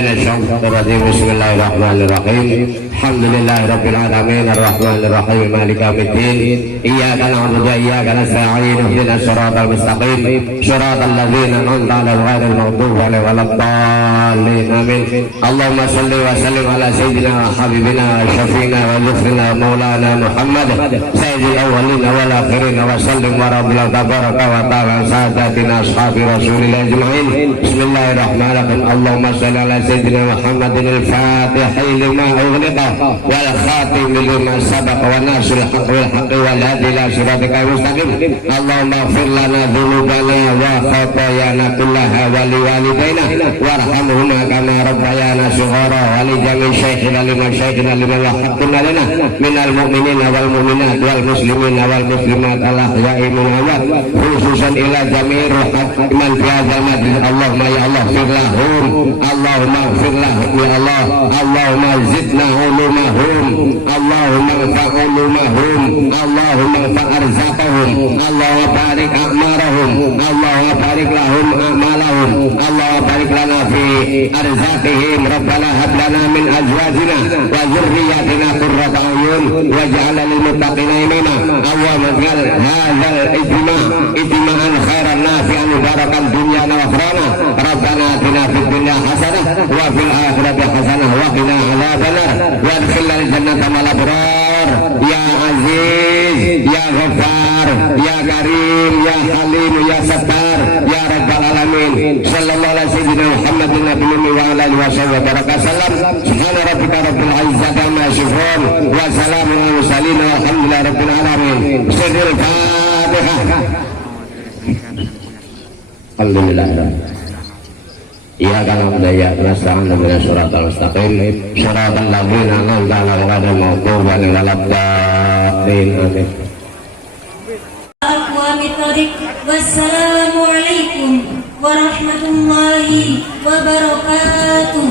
minasyaitonir rajim. Bismillahirrahmanirrahim. Alhamdulillahirabbil alamin arrahmanir rahim maliki yaumiddin. Iyyaka na'budu wa iyyaka nasta'in. Ihdinas siratal mustaqim. Shiratal ladzina an'amta 'alaihim ghairil maghdubi 'alaihim waladdallin. Amin. Allahumma shalli wa sallim ala sayyidina wa habibina wa syafiina wa dhufrina maulana Muhammad sayyidil awwalin wal akhirin wa sallim wa rabbil tabaraka wa ta'ala sadatina ashabi rasulillah ajma'in. Bismillahirrahmanirrahim. Allahumma shalli ala sayyidina Muhammadin al-fatih lima ughliqa wal khatim lima sabaqa wa nasril haqqi wal haqqi wal hadi ila siratikal mustaqim. Allahumma ighfir lana dhunubana wa khatayana kullaha wa liwalidayna warhamhuma kama rabbayana shighara wa li jami'i shaykhina liman wahhabtuna lana minal mu'minina wal mu'minat wal muslimina wal muslimat al ahya'i minhum amwat khususan ila jami'i ruhat man fi hadzal majlis. Allahumma ya Allah ighfir lahum, Allahumma ighfir lahum ya Allah, Allahumma zidna ulumahum, Allahumma irfa' ulumahum, Allahumma irfa' arzaqahum, Allahumma barik a'marahum, Allahumma barik lahum a'malahum, Allahumma barik lana fi arzaqihim. Rabbana hab lana min azwajina wa dhurriyyatina qurrata a'yun waj'alna lil muttaqina imama. Allahumma ij'al hadzal ijtima'an khairan nafi'an mubarakan dunya wa akhirana. Rabbana atina fid dunya hasanah wa fil akhirati hasanah wa qina adzabannar wa adkhilna jannata ma'al abrar. Ya Aziz, Ya Ghaffar, Ya Karim, Ya Halim, Ya Sattar, Ya Rabbal Alamin. Sallallahu alaihi sayyidina Muhammadin nabiyyi wa ala alihi wa sahbihi baraka sallam. Subhana rabbika rabbil izzati amma yasifun wa salamun alal mursalin walhamdulillahi rabbil alamin. Sirrul Fatihah. Alhamdulillah. Iyyaka na'budu wa iyyaka nasta'in ihdinas siratal mustaqim siratal ladzina an'amta 'alaihim ghairil maghdubi 'alaihim waladdallin. Amin. Wassalamualaikum warahmatullahi wabarakatuh.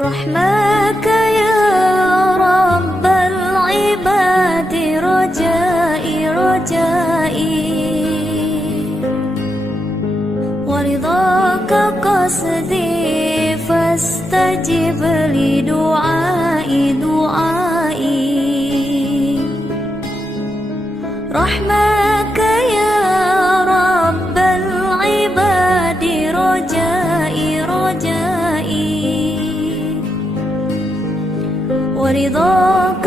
رحمك يا رب العباد رجائي رجائي ورضاك قصدي فاستجب لي دعائي دعائي رحمك يا رب العباد رجائي رجائي ورضاك